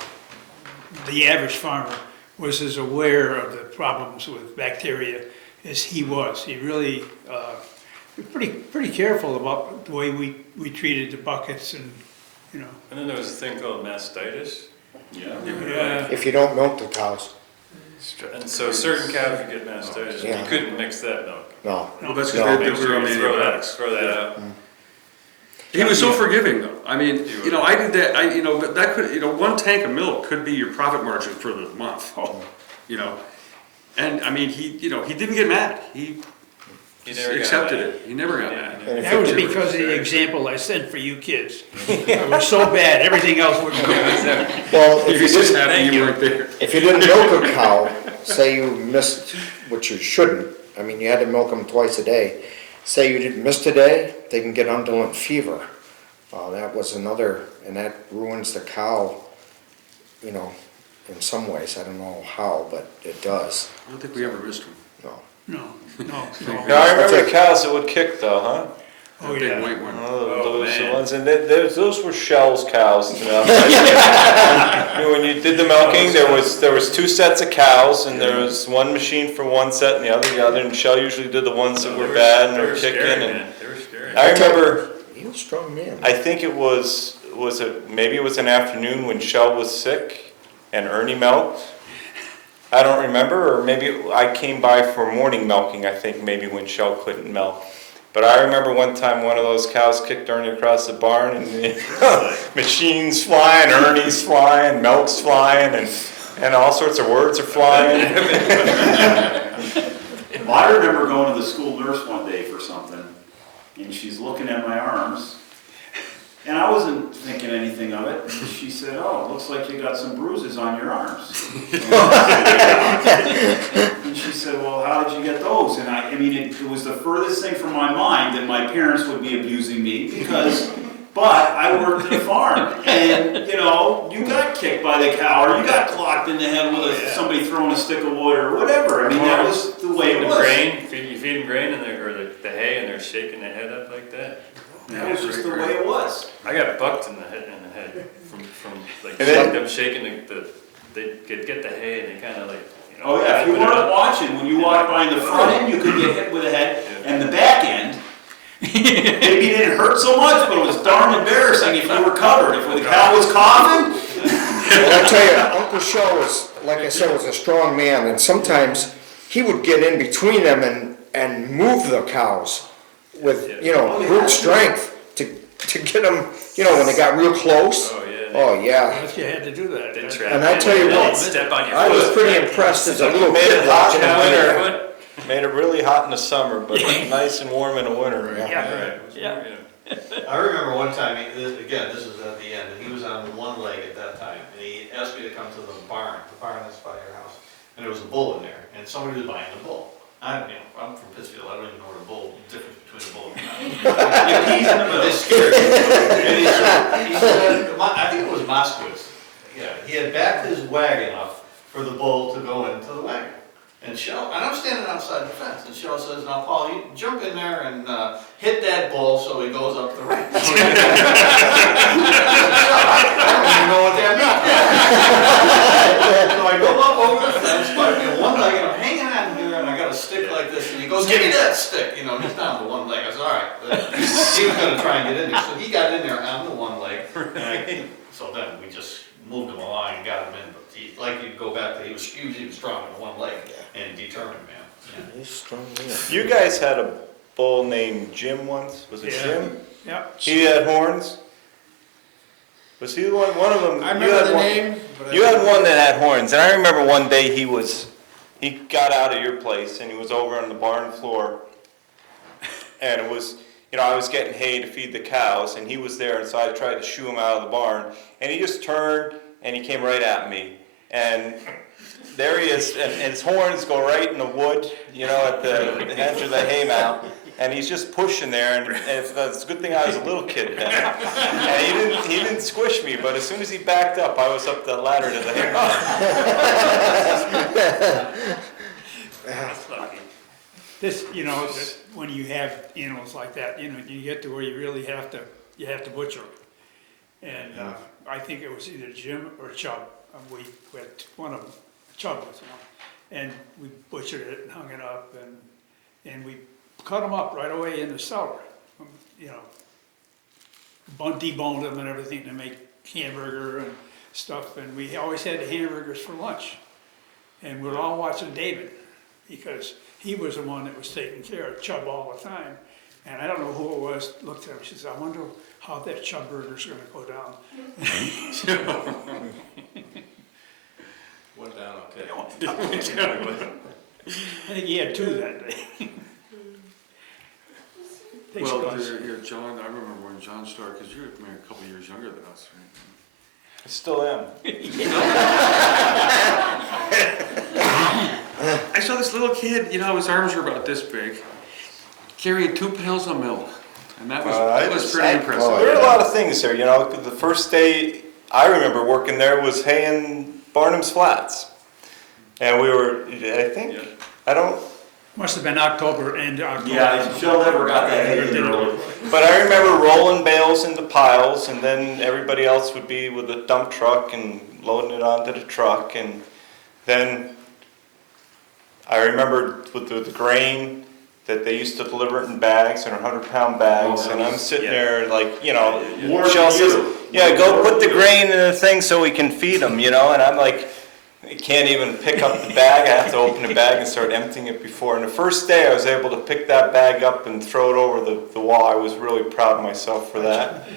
the average farmer was as aware of the problems with bacteria as he was. He really was pretty careful about the way we treated the buckets and, And then there was a thing called mastitis. Yeah. If you don't milk the cows, And so certain cows would get mastitis, Yeah. you couldn't mix that milk. no. Well, that's No. because Make they sure were on you antibiotics. throw that out. He was so forgiving, though. I mean, I did that. But that could, one tank of milk could be your profit margin for the month. And I mean, he didn't get mad. He never got accepted mad. it. He never got mad. And if That you was did- because of the example I set for you kids. It was so bad, everything else wouldn't go. Well, If you just happy you weren't there. if you didn't milk a cow, say you missed, which you shouldn't, I mean, you had to milk them twice a day. Say you didn't miss today, they can get undulant fever. That was another, and that ruins the cow, in some ways. I don't know how, but it does. I don't think we ever missed him. No. No. Now, I remember the cows that would kick though, huh? Oh, That big yeah. white one. Those man. ones, and those were Shell's cows. When you did the milking, there was two sets of cows, and there was one machine for one set and the other, and Shell usually did the ones that were bad and They were were kicking. scary, And man. They were scary. I remember, He was a strong man. I think maybe it was an afternoon when Shell was sick and Ernie milked. I don't remember, or maybe I came by for morning milking, I think, maybe when Shell couldn't milk. But I remember one time one of those cows kicked Ernie across the barn, and machines flying, Ernie's flying, milk's flying, and all sorts of words are flying. Well, I remember going to the school nurse one day for something, and she's looking at my arms, And I wasn't thinking anything of it. She said, oh, it looks like you got some bruises on your arms. And she said, well, how did you get those? And I mean, it was the furthest thing from my mind that my parents would be abusing me because, but I worked at a farm and, you know, you got kicked by the cow or you got clocked in the head with somebody throwing a stick of wood or whatever. I mean, that was the way it was. You feed them grain and or the hay and they're shaking their head up like that. That was just the way it was. I got bucked in the head from like them shaking they could get the hay and they kind of like, you know. Oh yeah, if you weren't watching, when you walked by in the front end, you could get hit with a head, and the back end, maybe it didn't hurt so much, but it was darn embarrassing if you were covered. If the cow was coughing. Well, I tell you, Uncle Shel was, like I said, was a strong man, and sometimes he would get in between them and move the cows with, you know, brute strength to get them, you know, when they got real close. Oh, yeah. You had to do that. And I tell you what, I was pretty impressed as a little kid watching them winter. Made it really hot in the summer, but nice and warm in the winter. Yeah. I remember one time, again, this is at the end, and he was on one leg at that time, and he asked me to come to the barn that's by your house, and there was a bull in there, and somebody was buying the bull. I'm from Pittsfield, I don't even know what a bull, the difference between a bull and a cow. But they scared me. And he said, I think it was Moskowitz, yeah, he had backed his wagon up for the bull to go into the wagon. And Shel, and I'm standing outside the fence, and Shel says, now Paul, you jump in there and hit that bull so he goes up the ramp. I don't even know what that means. So I go up over the fence, but in one leg, and I'm hanging on here, and I got a stick like this, and he goes, give me that stick. You know, he's down to one leg. I said, all right. He was going to try and get in there. So he got in there on the one leg. So then we just moved him along and got him in. But like you go back to, he was huge, he was strong on one leg. And determined, man. Yeah. He's strong, man. You guys had a bull named Jim once. Was it Jim? Yeah. He had horns. Was he the one of them? I remember the name. You had one that had horns, and I remember one day he got out of your place and he was over on the barn floor, and it was, you know, I was getting hay to feed the cows, and he was there, and so I tried to shoo him out of the barn, and he just turned and he came right at me, and there he is, and his horns go right in the wood, you know, at the edge of the hay mound, and he's just pushing there, and it's a good thing I was a little kid then. And he didn't squish me, but as soon as he backed up, I was up the ladder to the hay mound. That's lucky. This, you know, when you have animals like that, you know, you get to where you really have to butcher them. And I think it was either Jim or Chubb. We had one of them. Chubb was one, and we butchered it and hung it up, and we cut them up right away in the cellar, you know, deboned them and everything to make hamburger and stuff, and we always had the hamburgers for lunch, and we were all watching David, because he was the one that was taking care of Chubb all the time, and I don't know who it was, looked at him, she says, I wonder how that Chubb burger's gonna go down. Went down okay. I think he had two that day. Well, you're John, I remember when John started, because you're maybe a couple years younger than us, right? I still am. I saw this little kid, you know, his arms were about this big, carrying 2 pails of milk, and that was pretty impressive. There were a lot of things there, you know. The first day I remember working there was haying Barnum's Flats, and we were, I think, Must have been October, end October. Yeah, Shel never got that hay early. But I remember rolling bales into piles, and then everybody else would be with a dump truck and loading it onto the truck, and then I remember with the grain that they used to deliver it in bags, in 100-pound bags, and I'm sitting there like, you know, Shel says, yeah, go put the grain in the thing so we can feed them, you know, and I'm like, I can't even pick up the bag. I have to open the bag and start emptying it before. And the first day I was able to pick that bag up and throw it over the wall. I was really proud of myself for that.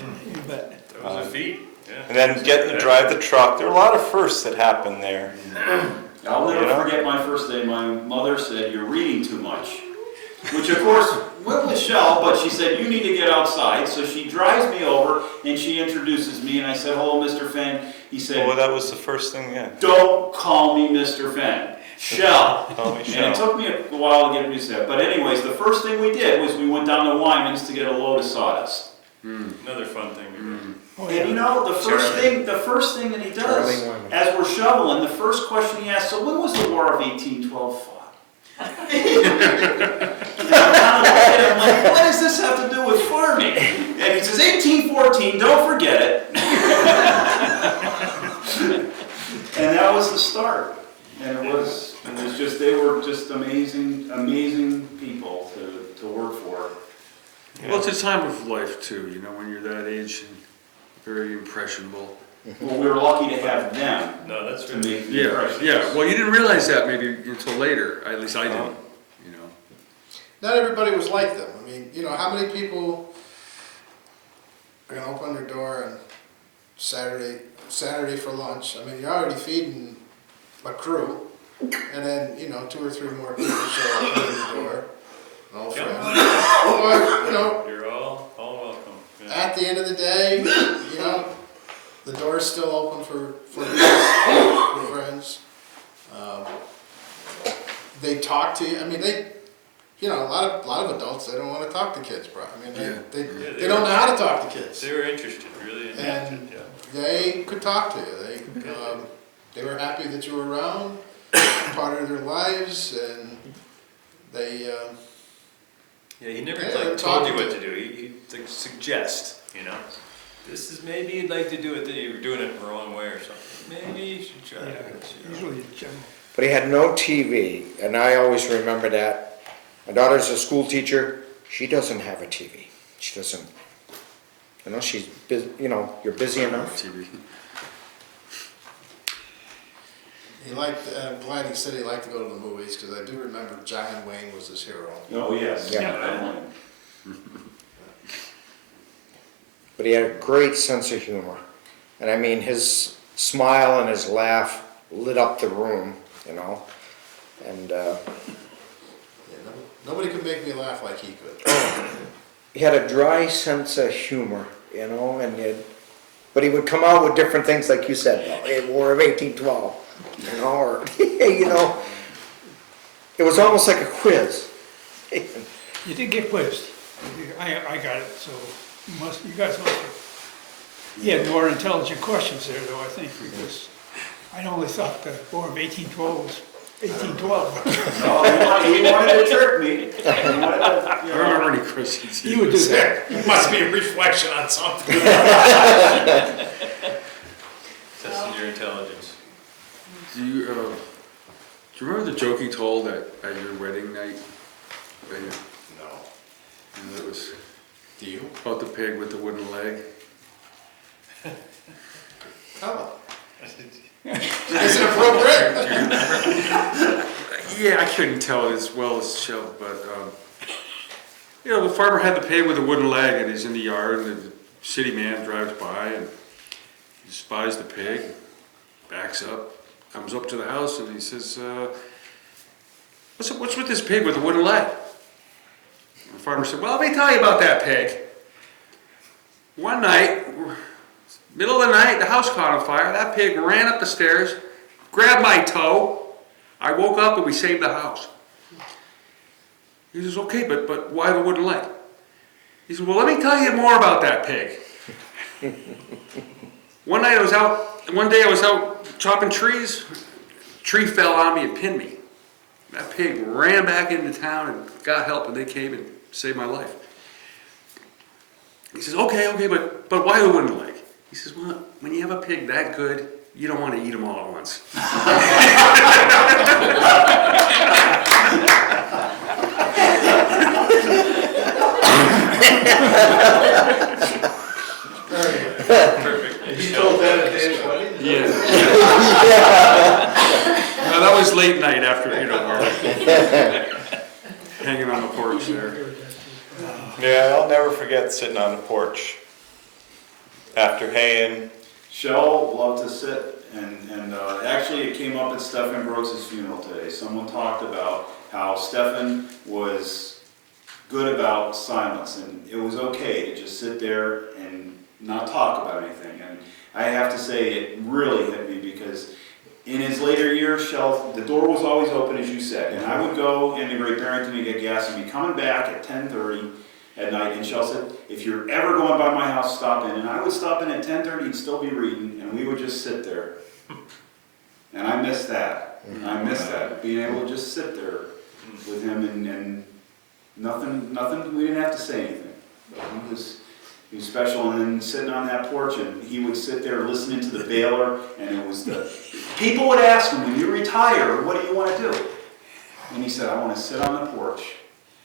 That was a feat. Yeah. And then getting to drive the truck. There were a lot of firsts that happened there. I'll never forget my first day. My mother said, "You're reading too much." which of course went with Shel, but she said, you need to get outside. So she drives me over and she introduces me, and I said, hello, Mr. Fenn. He said, Well, that was the first thing, yeah. don't call me Mr. Fenn. Shel. Call me And Shel. it took me a while to get used to that. But anyways, the first thing we did was we went down to Wyman's to get a load of sawdust. Another fun thing to do. And you know, the first thing that he does, Charlie Wyman. as we're shoveling, the first question he asks, so when was the War of 1812 fought? And I'm like, what does this have to do with farming? And he says, 1814, don't forget it. And that was the start. And it was just, they were just amazing people to work for. Well, it's a time of life too, you know, when you're that age and very impressionable. Well, we were lucky to have them. No, that's to really, make the Yeah, impressions. yeah, well, you didn't realize that maybe until later, at least I didn't, you know. Not everybody was like them. I mean, you know, how many people are gonna open their door on Saturday for lunch? I mean, you're already feeding a crew, and then, you know, 2 or 3 more people show up at the door. All friends. Or, you know, you're all welcome. Yeah. at the end of the day, you know, the door's still open for friends. They talk to you. I mean, you know, a lot of adults, they don't want to talk to kids, bro. I mean, they don't know how to talk to kids. They were interested, really interested, And yeah. they could talk to you. They were happy that you were around, part of their lives, and they. Yeah, he never Yeah, like told talk you to what to do. He'd like suggest, you know, this is maybe you'd like to do it that you were doing it the wrong way or something. Maybe you should try this. You know? Usually general. But he had no TV, and I always remember that. My daughter's a school teacher. She doesn't have a TV. She doesn't. You know, she's busy. You know, you're busy enough. TV. He liked. I'm glad he said he liked to go to the movies, because I do remember John Wayne was his hero. Oh, yes. Yeah. But he had a great sense of humor, and I mean, his smile and his laugh lit up the room. You know, and Yeah, nobody could make me laugh like he could. he had a dry sense of humor. You know, but he would come out with different things, like you said, War of 1812. You know, or you know, it was almost like a quiz. You did get quizzed. I got it, so you guys must have. He had more intelligent questions there, though, I think, because I only thought the War of 1812 was 1812. No, he wanted to trick me. I don't remember any questions. He would do that. It must be a reflection on something. Testing your intelligence. Do you remember the joke he told at your wedding night? No. And it was Do you? about the pig with the wooden leg. Tell him. Is it appropriate? Yeah, I couldn't tell it as well as Shel, but you know, the farmer had the pig with a wooden leg, and he's in the yard, and the city man drives by, and he spies the pig, backs up, comes up to the house, and he says, what's with this pig with the wooden leg? And the farmer said, well, let me tell you about that pig. One night, middle of the night, the house caught on fire. That pig ran up the stairs, grabbed my toe. I woke up and we saved the house. He says, okay, but why the wooden leg? He said, well, let me tell you more about that pig. One day I was out chopping trees. A tree fell on me and pinned me. That pig ran back into town and got help, and they came and saved my life. He says, okay, but why the wooden leg? He says, well, when you have a pig that good, you don't want to eat them all at once. Perfect. He told that at Dave's wedding? Yeah. No, that was late night after, you know, hanging on the porch there. Yeah, I'll never forget sitting on the porch after haying. Shel loved to sit, and actually it came up at Stephen Brooks' funeral today. Someone talked about how Stephen was good about silence, and it was okay to just sit there and not talk about anything. And I have to say, it really hit me because in his later years, Shel, the door was always open, as you said, and I would go into Great Barrington and get gas and be coming back at 10:30 at night, and Shel said, if you're ever going by my house, stop in. And I would stop in at 10:30 and still be reading, and we would just sit there. And I miss that. I miss that, being able to just sit there with him and nothing, we didn't have to say anything. But he was special, and then sitting on that porch, and he would sit there listening to the baler, and it was people would ask him, when you retire, what do you want to do? And he said, I want to sit on the porch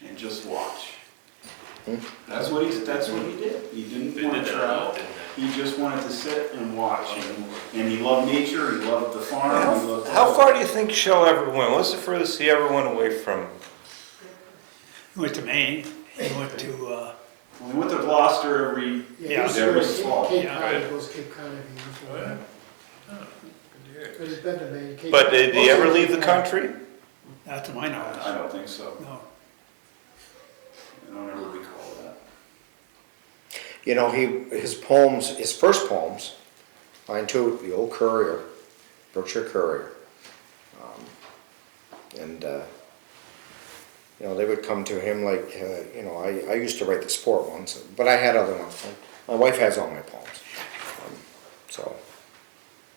and just watch. That's what he did. He didn't want to travel. He just wanted to sit and watch, and he loved nature, he loved the farm, he loved... How far do you think Shel ever went? What's the furthest he ever went away from? He went to Maine, he went to, We went to Gloucester every fall. Cape Yeah. Cod, goes Cape Cod every year. But he's been to Maine. Cape But Cod. did he ever leave the country? not to my knowledge, I don't think so. no. I don't ever recall that. You know, his poems, his first poems, mine too, the old Courier, Berkshire Courier. You know, they would come to him like, you know, I used to write the sport ones, but I had other ones. My wife has all my poems.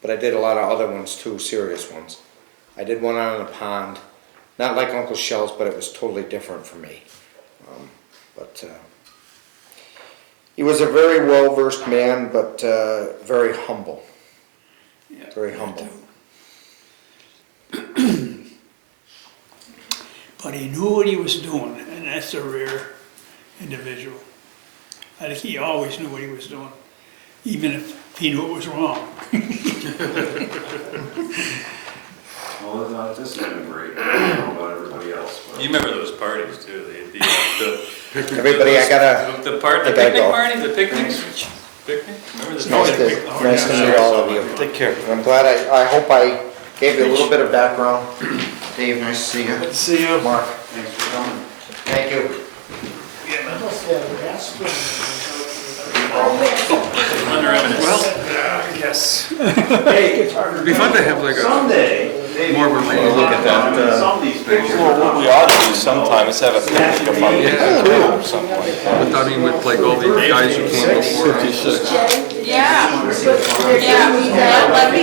But I did a lot of other ones too, serious ones. I did one on a pond, not like Uncle Shel's, but it was totally different for me. He was a very well-versed man, but very humble. Yeah, Very humble. But he knew what he was doing, and that's a rare individual. I think he always knew what he was doing, even if he knew it was wrong. Well, this has been great. I don't know about everybody else. But... You remember those parties too, Everybody, I gotta the gotta picnic go. party, the picnics? Picnic? Remember the nice to meet all of you. Take care. I'm glad I hope I gave you a little bit of background. Dave, nice to see you. Good to see you. Mark, Thanks for coming. thank you. I must have a gas spring. Yes. Hey, It'd be fun to have like a, someday, maybe more of a look at that, some of these pictures. Well, what we ought to do sometime is have a picnic up on the Yeah. pool or something like that. but I mean with like all the guys who came before. 56. Yeah. Yeah, let me.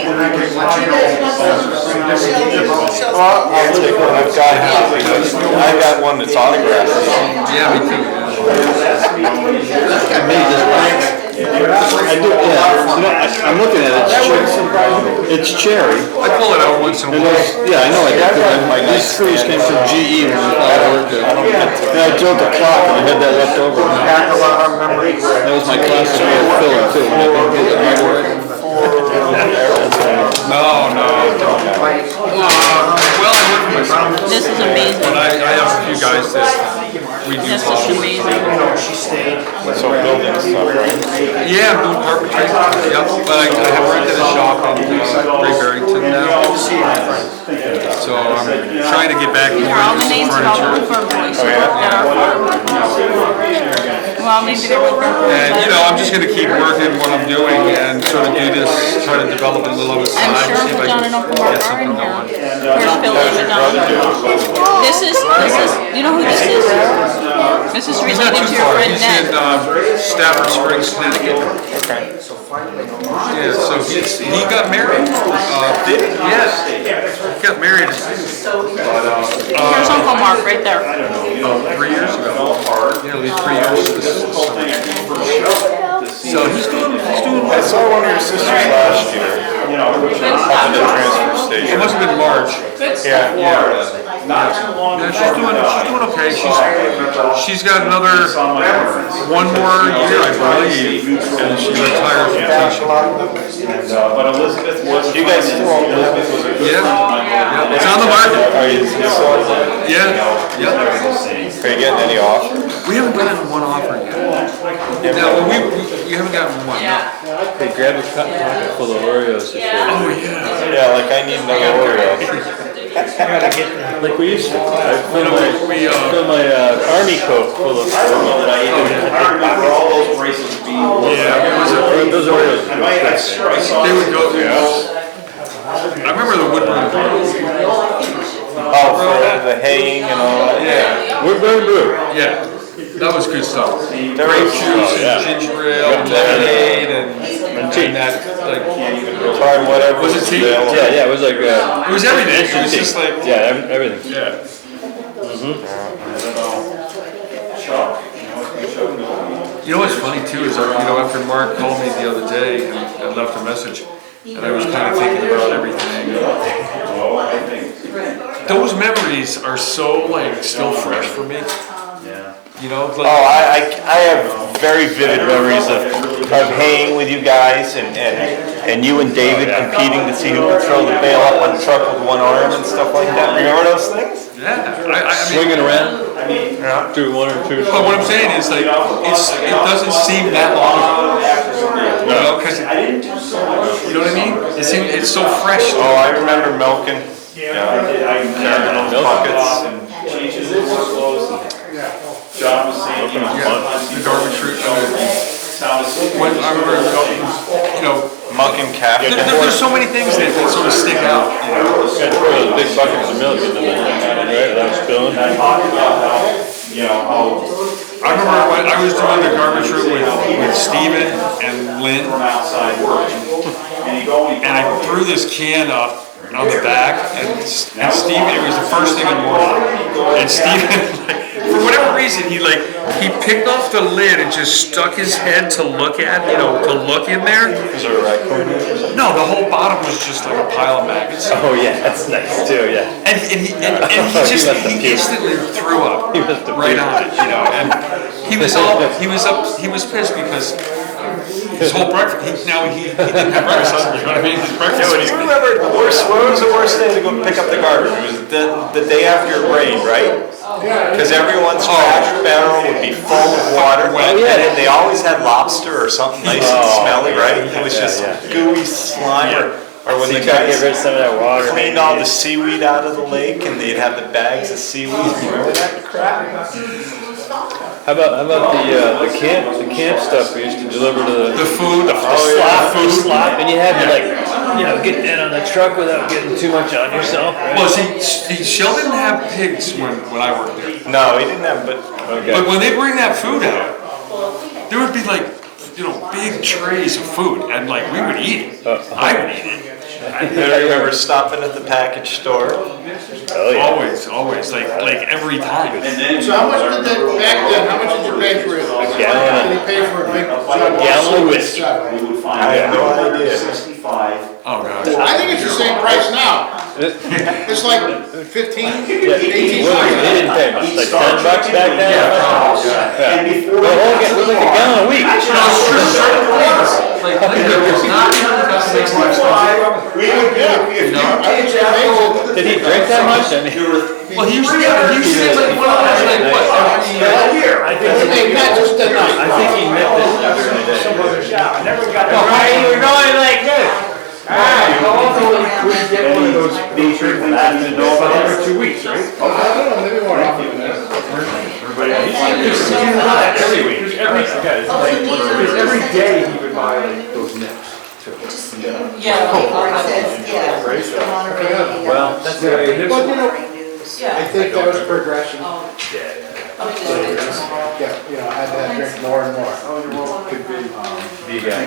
I'll take one. I've got one that's autographed. Yeah, me too. I do, yeah. You know, I'm looking at it. It's cherry. I pull it out once in a And while. those, yeah, I know I did. These screws came from GE when I worked there. And I drilled the clock and I had that left over. That was my classic filler too. No. Well, I work for myself. This is amazing. But I have a few guys that we do. This is amazing. So building stuff, right? Yeah, I'm doing carpentry. Yep. But I have rented a shop in Great Barrington now. So I'm trying to get back These are all the more names of all the furniture. Woodburn Boys at our farm. Well, maybe they're Woodburn Boys. And, you know, I'm just gonna keep working what I'm doing and sort of do this, try to develop a little of a I'm side, sure see if I John and can Uncle Mark get are in something here. going. Where's Phil Amidon? This is, you know who this is? This is He's not related too to your far, friend he's in Ned. Stafford Springs, Connecticut. Okay. Yeah, so he got married. Yes, he got married Here's Uncle Mark right there. 3 years ago. Yeah, it'll be 3 years this summer. So he's doing I saw one of your sisters last year up in the transfer It station. must have been March. Yeah. Yeah, she's doing okay. She's got another 1 more year, I believe, and she retires from teaching. But Elizabeth was... You guys still own Elizabeth? Yeah, it's on the market. Are you still? Yeah. Are you getting any offers? We haven't gotten one offer yet. No, we haven't gotten one. Yeah. Hey, grab a pocket full of Oreos. Oh, yeah. Yeah, like I need another Oreo. Like we used to. I fill my army coat full of that I remember all those bracelets being. Yeah, those Oreos. I'm sure I saw. They would go, yeah. I remember the Woodburn Farm. Oh, for the haying and all that? Yeah. Woodburn Brew. Yeah, that was good stuff. There Grape was- juice yeah. and ginger ale and lemonade and that, like, Try whatever Was it tea? available. Yeah, it was like it was everything. It was just like, yeah, everything. yeah. You know what's funny too is, after Mark called me the other day and left a message, and I was kind of thinking about everything. Those memories are so like still fresh for me. Like, I have very vivid memories of haying with you guys and you and David competing to see who could throw the bale up on the truck with one arm and stuff like that. Remember those things? yeah, I mean, Swinging around. Do one or two. but what I'm saying is like, it doesn't seem that long ago. Because you know what I mean? It's so fresh. Oh, I remember milking. Carrying those buckets and Changes in workflows. John was saying, The garbage chute. When I remember, mucking calf. there's so many things that sort of stick out. Got to throw those big buckets of milk in them, right? Without spilling. I remember when I was doing the garbage route with Steven and Lynn, and I threw this can up on the back, and Steven, it was the first thing in the morning, and Steven, for whatever reason, he picked off the lid and just stuck his head to look at, to look in there. Was there a raccoon or something? No, the whole bottom was just like a pile of maggots. Oh yeah, that's nice too. Yeah. And he instantly threw up right on it, and he was pissed because his whole breakfast, he didn't have breakfast, you know what I mean? His breakfast. Do you remember when was the worst day to go pick up the garbage? It was the day after it rained, right? Because everyone's trash barrel would be full of water, and then they always had lobster or something nice and smelly, right? It was just gooey slime, or when the guys get rid of some of that water, cleaned all the seaweed out of the lake, and they'd have the bags of seaweed. Remember that crap? How about the camp stuff we used to deliver to The food, the slop, and you had to get that on the truck without getting too much on yourself. Right? Well, see, Shel didn't have pigs when I worked there. No, he didn't have, But when they bring that food out, there would be big trays of food, and we would eat it. I would eat it. I remember stopping at the package store. Oh yeah. Always, like every time. So how much did that, back then, how much did you pay for it? A gallon. Did you pay for a big? Gallon of whiskey. I have no idea. Oh gosh. I think it's the same price now. It's like 15, 18 They cents. didn't pay much, like $10 back then. And before. The whole it was like a gallon a week. Did he drink that much? I mean, Well, he used to get like one of those, what, every year? I think Not just that night. I think he meant this during the day. Some other shop. I never got. You were going like this. We get one of those things every 2 weeks, right? I don't know, maybe more often than that. Every week. Every day he would buy those nips. Well, that's the way. But I think that was progression. Yeah, I had to drink more and more. The guy.